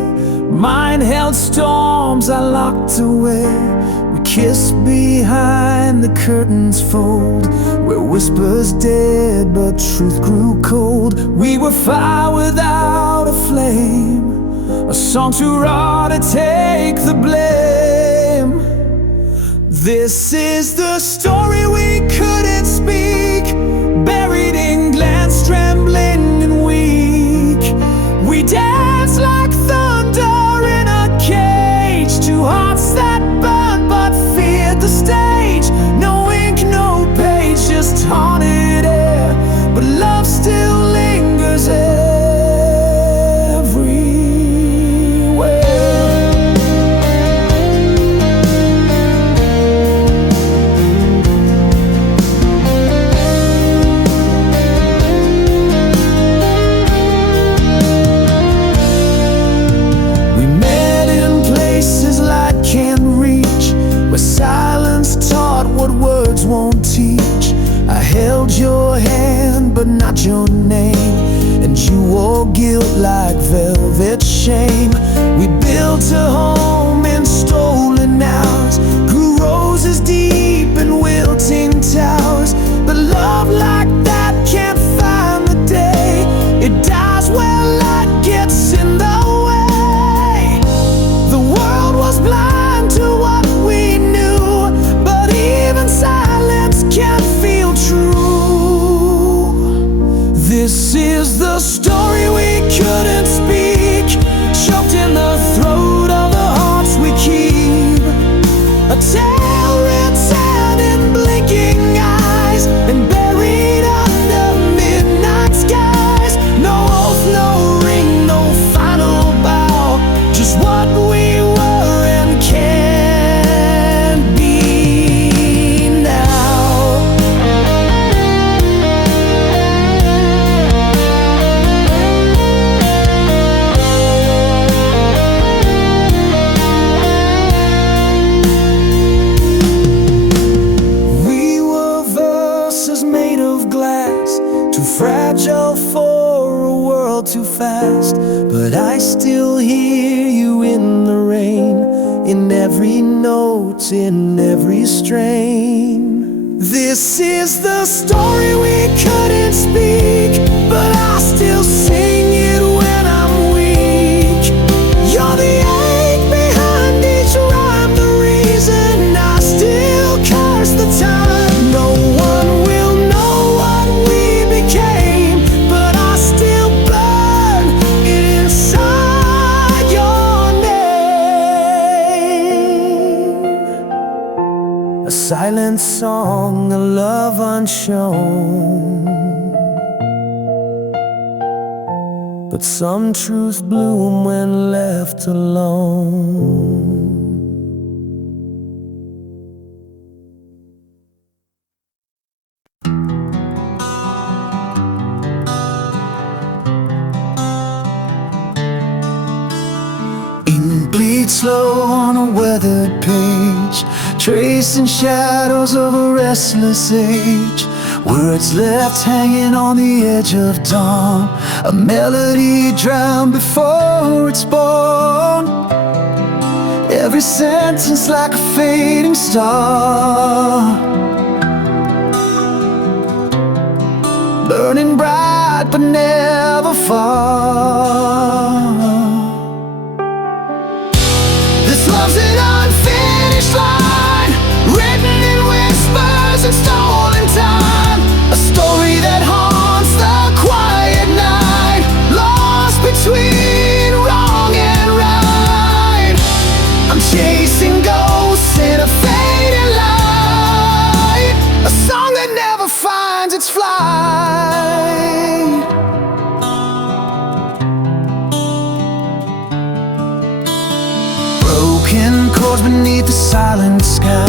mine held storms I locked away. We kissed behind the curtains fold, where whispers dead but truth grew cold. We were fire without a flame, a song too raw to take the blame. This is the story we couldn't speak, buried in glance, trembling and weak. We danced like thunder in a cage, two hearts that burned but feared the stage. No ink, no page, just haunted air, but love still lingers everywhere. We met in places light can't reach, where silence taught what words won't teach. I held your hand but not your name, and you wore guilt like velvet shame. We built a home in stolen hours, grew roses deep in wilting towers. But love like that can't find the day, it dies where light gets in the way. The world was blind to what we knew, but even silence can feel true. This is the story we couldn't speak, choked in the throat of the hearts we keep. A tale written in blinking eyes and buried under midnight skies. No oath, no ring, no final bow, just what we were and can be now. myself for a world too fast, but I still hear you in the rain, in every note, in every strain. This is the story we couldn't speak, but I still sing it when I'm weak. You're the ache behind each rhyme, the reason I still curse the time. No one will know what we became, but I still burn inside your name. A silent song, a love unshown, but some truths bloom when left alone. Ink bleeds slow on a weathered page, tracing shadows of a restless age. Words left hanging on the edge of dawn, a melody drowned before it's born. Every sentence like a fading star, burning bright but never far. This love's an unfinished line, written in whispers and stolen time. A story that haunts the quiet night, lost between wrong and right. I'm chasing ghosts in a fading light, a song that never finds its flight. Broken chords beneath the silent sky,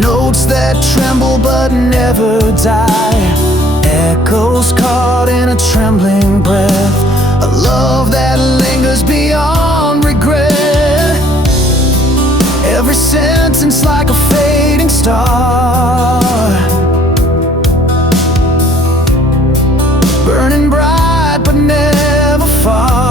notes that tremble but never die. Echoes caught in a trembling breath, a love that lingers beyond regret. Every sentence like a fading star, burning bright but never far.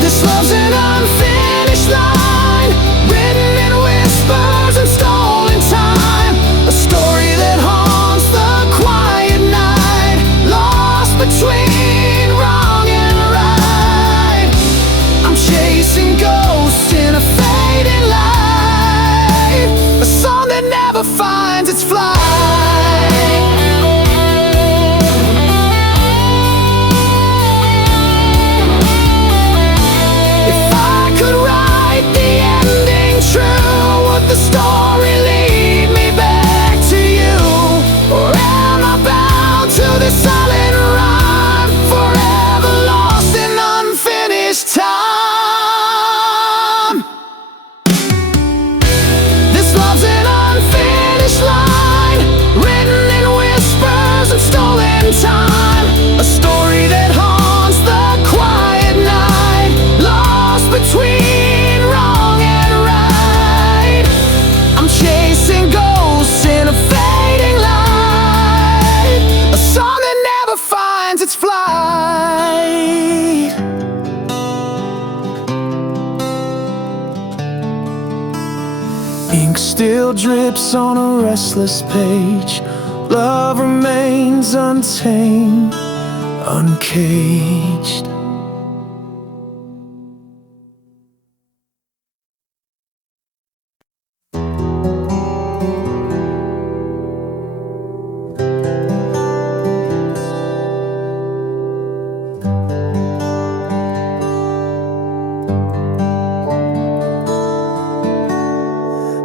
This love's an unfinished line, written in whispers and stolen time. A story that haunts the quiet night, lost between wrong and right. I'm chasing ghosts in a fading light, a song that never finds its flight. Would the story lead me back to you, or am I bound to this silent rhyme, forever lost in unfinished time? This love's an unfinished line, written in whispers and stolen time. A story that haunts the quiet night, lost between wrong and right. I'm chasing ghosts in a fading light, a song that never finds its flight. Ink still drips on a restless page, love remains untamed, uncaged.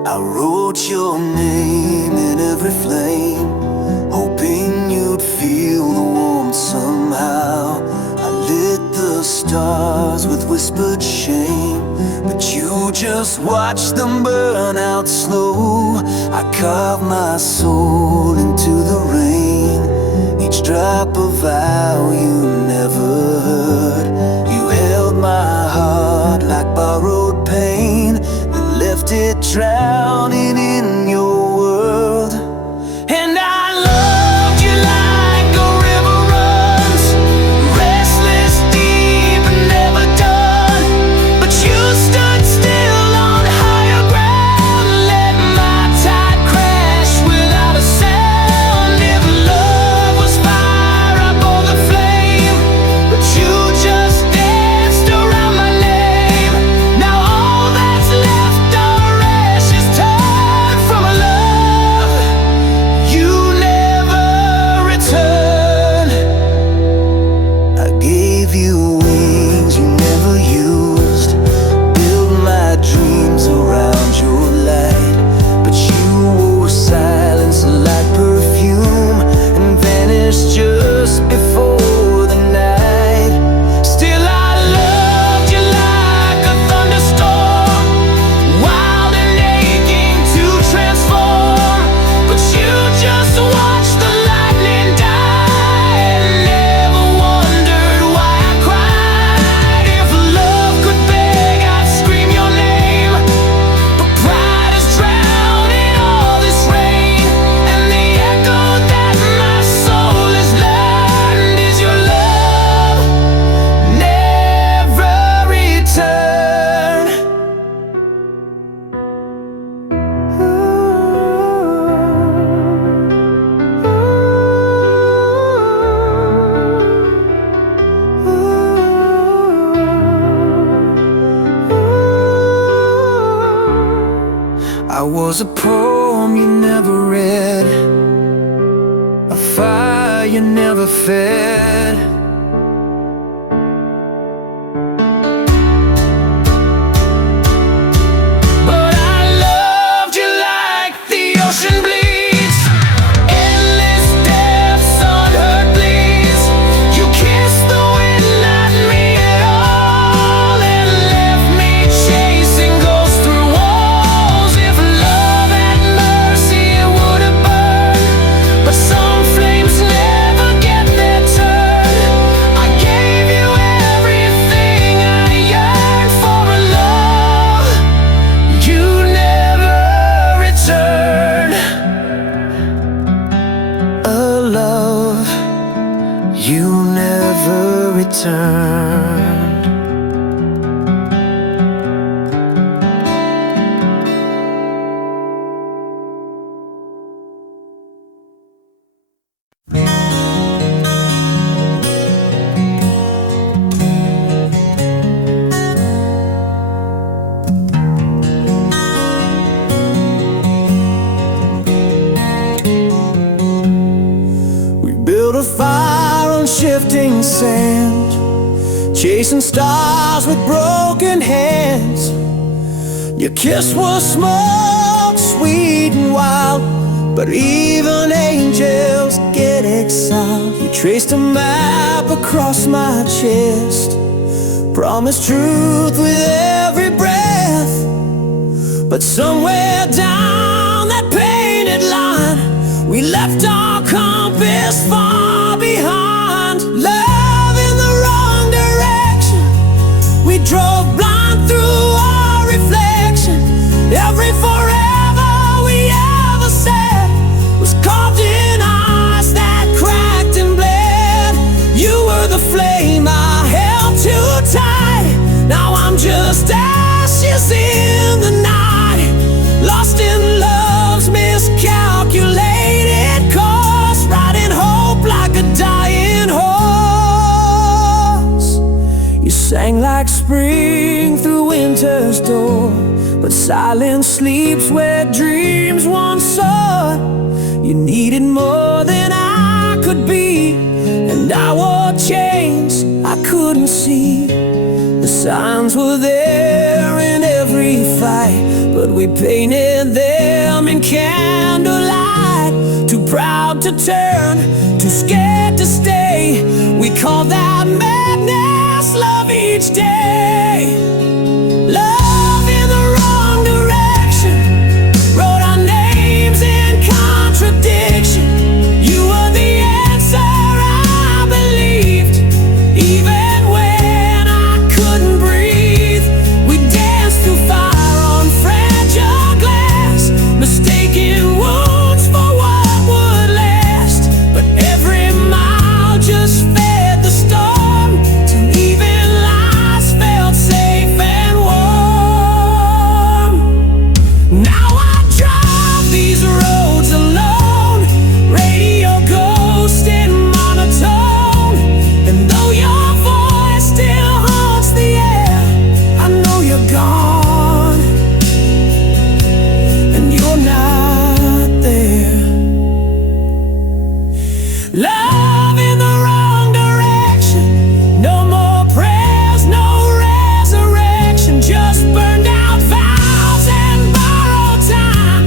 I wrote your name in every flame, hoping you'd feel the warmth somehow. I lit the stars with whispered shame, but you just watched them burn out slow. I carved my soul into the rain, each drop of vow you never heard. You held my heart like borrowed pain, then left it drowning in your world. And I was a poem you never read, a fire you never fed. But I loved you like the ocean bleeds, endless depths, unheard bleeds. You kissed the wind, not me at all, and left me chasing ghosts through walls. If love had mercy, it would have burned, but some flames never get their turn. I gave you everything I yearned for, a love you never returned, a love you never returned. We built a fire on shifting sand, chasing stars with broken hands. Your kiss was smoke, sweet and wild, but even angels get exiled. You traced a map across my chest, promised truth with every breath, but somewhere down that painted line, we left our compass far behind. Love in the wrong direction, we drove blind through our reflection. Every forever we ever said was carved in ice that cracked and bled. You were the flame I held too tight. Now I'm just ashes in the night, lost in love's miscalculated course, riding hope like a dying horse. You sang like spring through winter's door, but silence sleeps where dreams once soared. You needed more than I could be, and I wore chains I couldn't see. The signs were there in every fight, but we painted them in candlelight. Too proud to turn, too scared to stay. We called that madness love each day. Love in the wrong direction, wrote our names in contradiction. You were the answer I believed, even when I couldn't breathe. We danced through fire on fragile glass, mistaking wounds for what would last. But every mile just fed the storm, till even lies felt safe and warm. Now I drive these roads alone, radio ghost and monotone. And though your voice still haunts the air, I know you're gone, and you're not there. Love in the wrong direction, no more prayers, no resurrection, just burned out vows and borrowed time,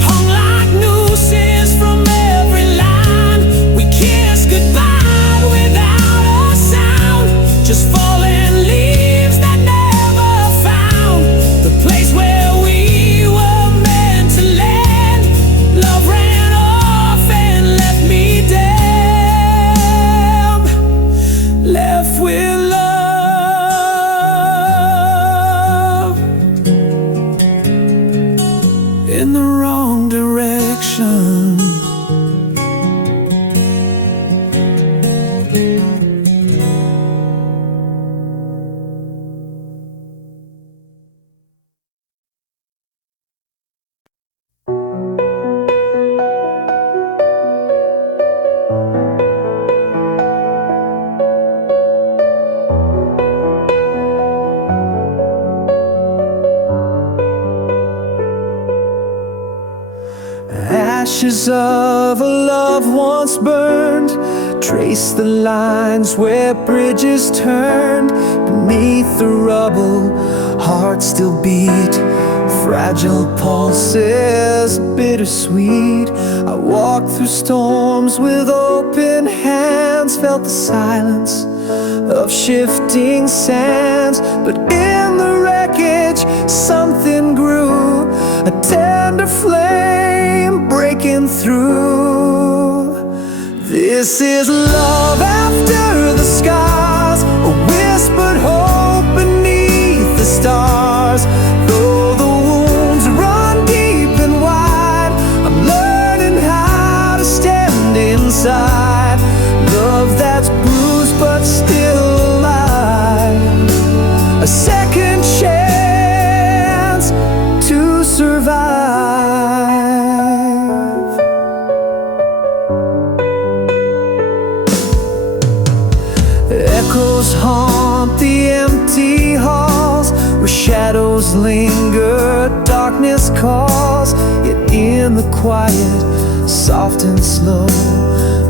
hung like nooses from every line. We kissed goodbye without a sound, just falling leaves that never found the place where we were meant to land. Love ran off and left me dead. ashes of a love once burned, trace the lines where bridges turned. Beneath the rubble, hearts still beat, fragile pulses, bittersweet. I walked through storms with open hands, felt the silence of shifting sands. But in the wreckage, something grew, a tender flame breaking through. This is love after the scars, a whispered hope beneath the stars. Though the wounds run deep and wide, I'm learning how to stand inside. Love that's bruised but still alive, a second chance to survive. Echoes haunt the empty halls, where shadows linger, darkness calls. Yet in the quiet, soft and slow,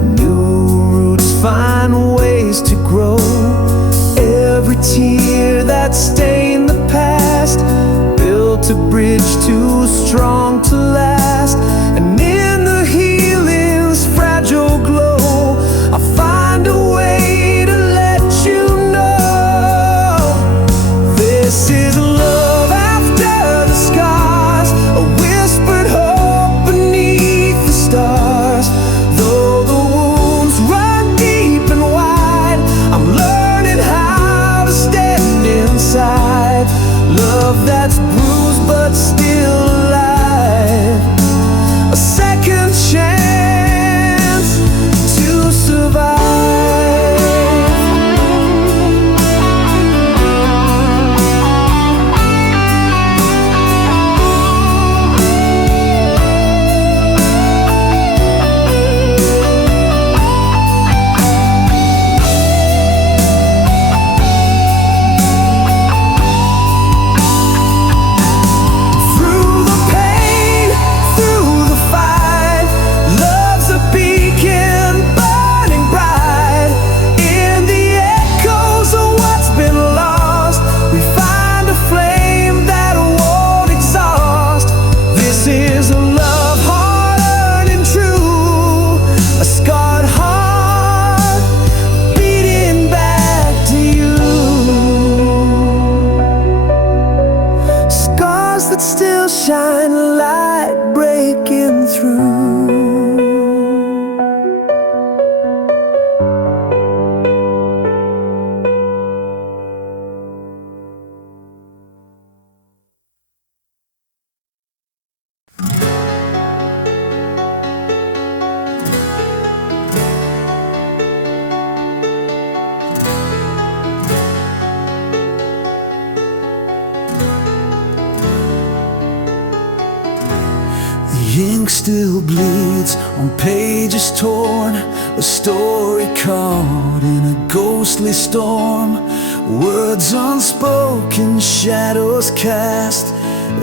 new roots find ways to grow. Every tear that stained the past built a bridge too strong to last. And in the healing's fragile glow, I find a way to let you know. This is love after the scars, a whispered hope beneath the stars. Though the wounds run deep and wide, I'm learning how to stand inside. Love that's bruised but still alive, a second chance to survive. That still shine a light breaking through. The ink still bleeds on pages torn, a story caught in a ghostly storm. Words unspoken, shadows cast,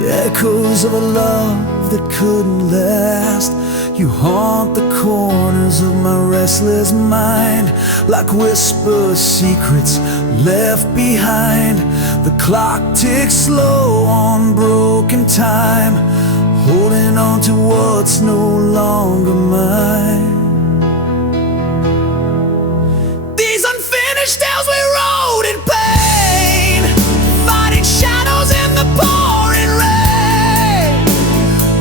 echoes of a love that couldn't last. You haunt the corners of my restless mind, like whispered secrets left behind. The clock ticks slow on broken time, holding on to what's no longer mine. These unfinished tales we wrote in pain, fighting shadows in the pouring rain.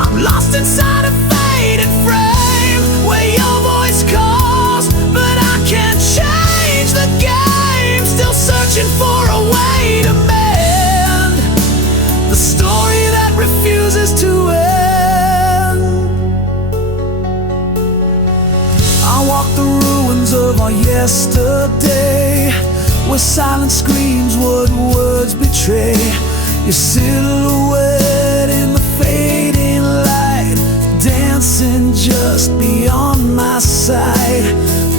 I'm lost inside a faded frame, where your voice calls, but I can't change the game. Still searching for a way to mend the story that refuses to end. I walk the ruins of our yesterday, where silence screams what words betray. Your silhouette in the fading light, dancing just beyond my sight.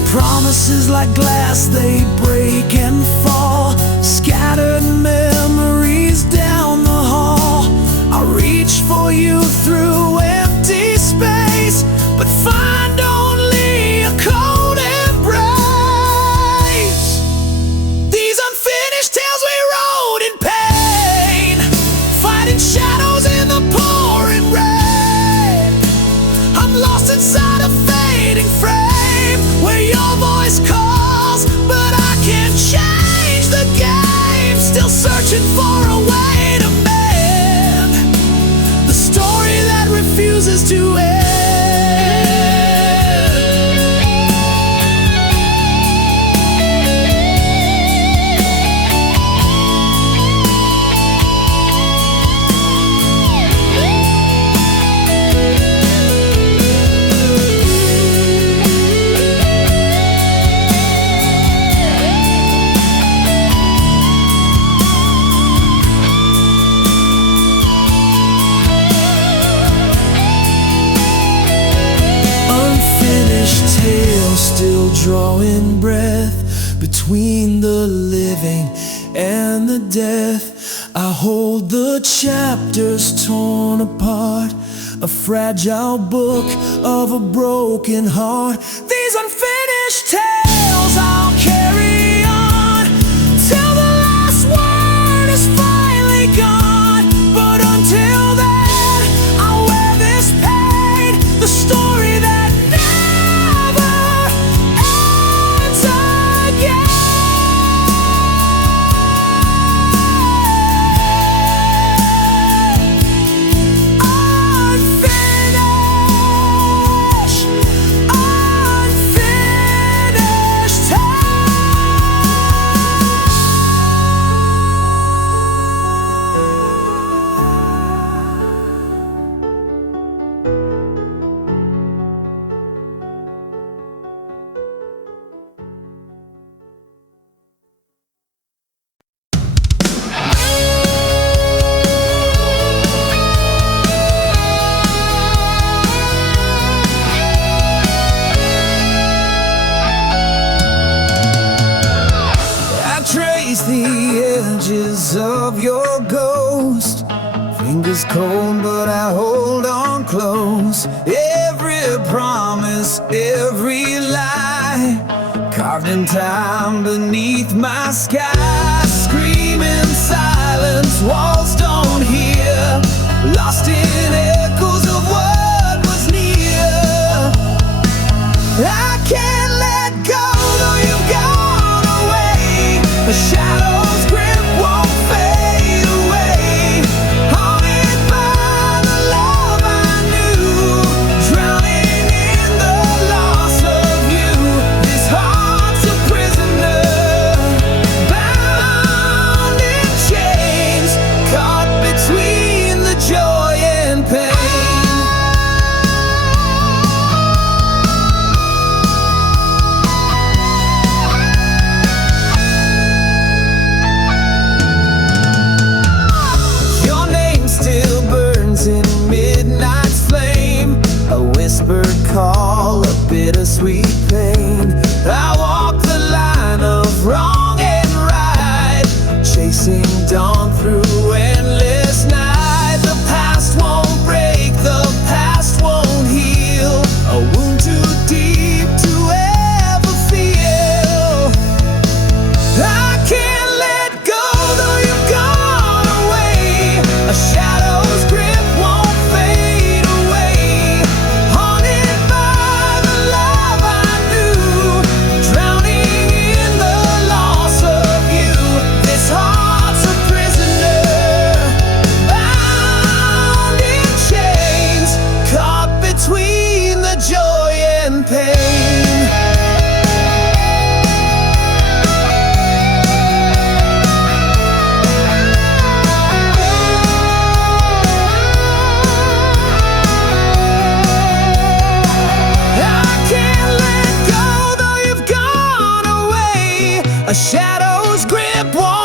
Promises like glass, they break and fall, scattered memories down the hall. I reach for you through empty space, but voice calls, but I can't change the game. Still searching for a way to mend the story that refuses to end. Tale still drawing breath between the living and the death. I hold the chapters torn apart, a fragile book of a broken heart. These unfinished tales I'll carry on till the last word is finally gone. But until then, I'll wear this pain, the story that the edges of your ghost. Fingers cold, but I hold on close. Every promise, every lie, carved in time beneath my sky. Screaming silence, walls don't hear, lost in echoes of what was near. I can't let go, though you've gone away. The shadow's grip won't fade away, haunted by the love I knew, drowning in the loss of you. This heart's a prisoner, bound in chains, caught between the joy and pain. Call a bittersweet pain. I walk the line of wrong and right, chasing dawn through endless night. The past won't break, the past won't heal, a wound too deep to ever feel. I can't let go, though you've gone away. A shadow's grip won't fade away, haunted by the love I knew, drowning in the loss of you. This heart's a prisoner, bound in chains, caught between the joy and pain. A shadow's grip won't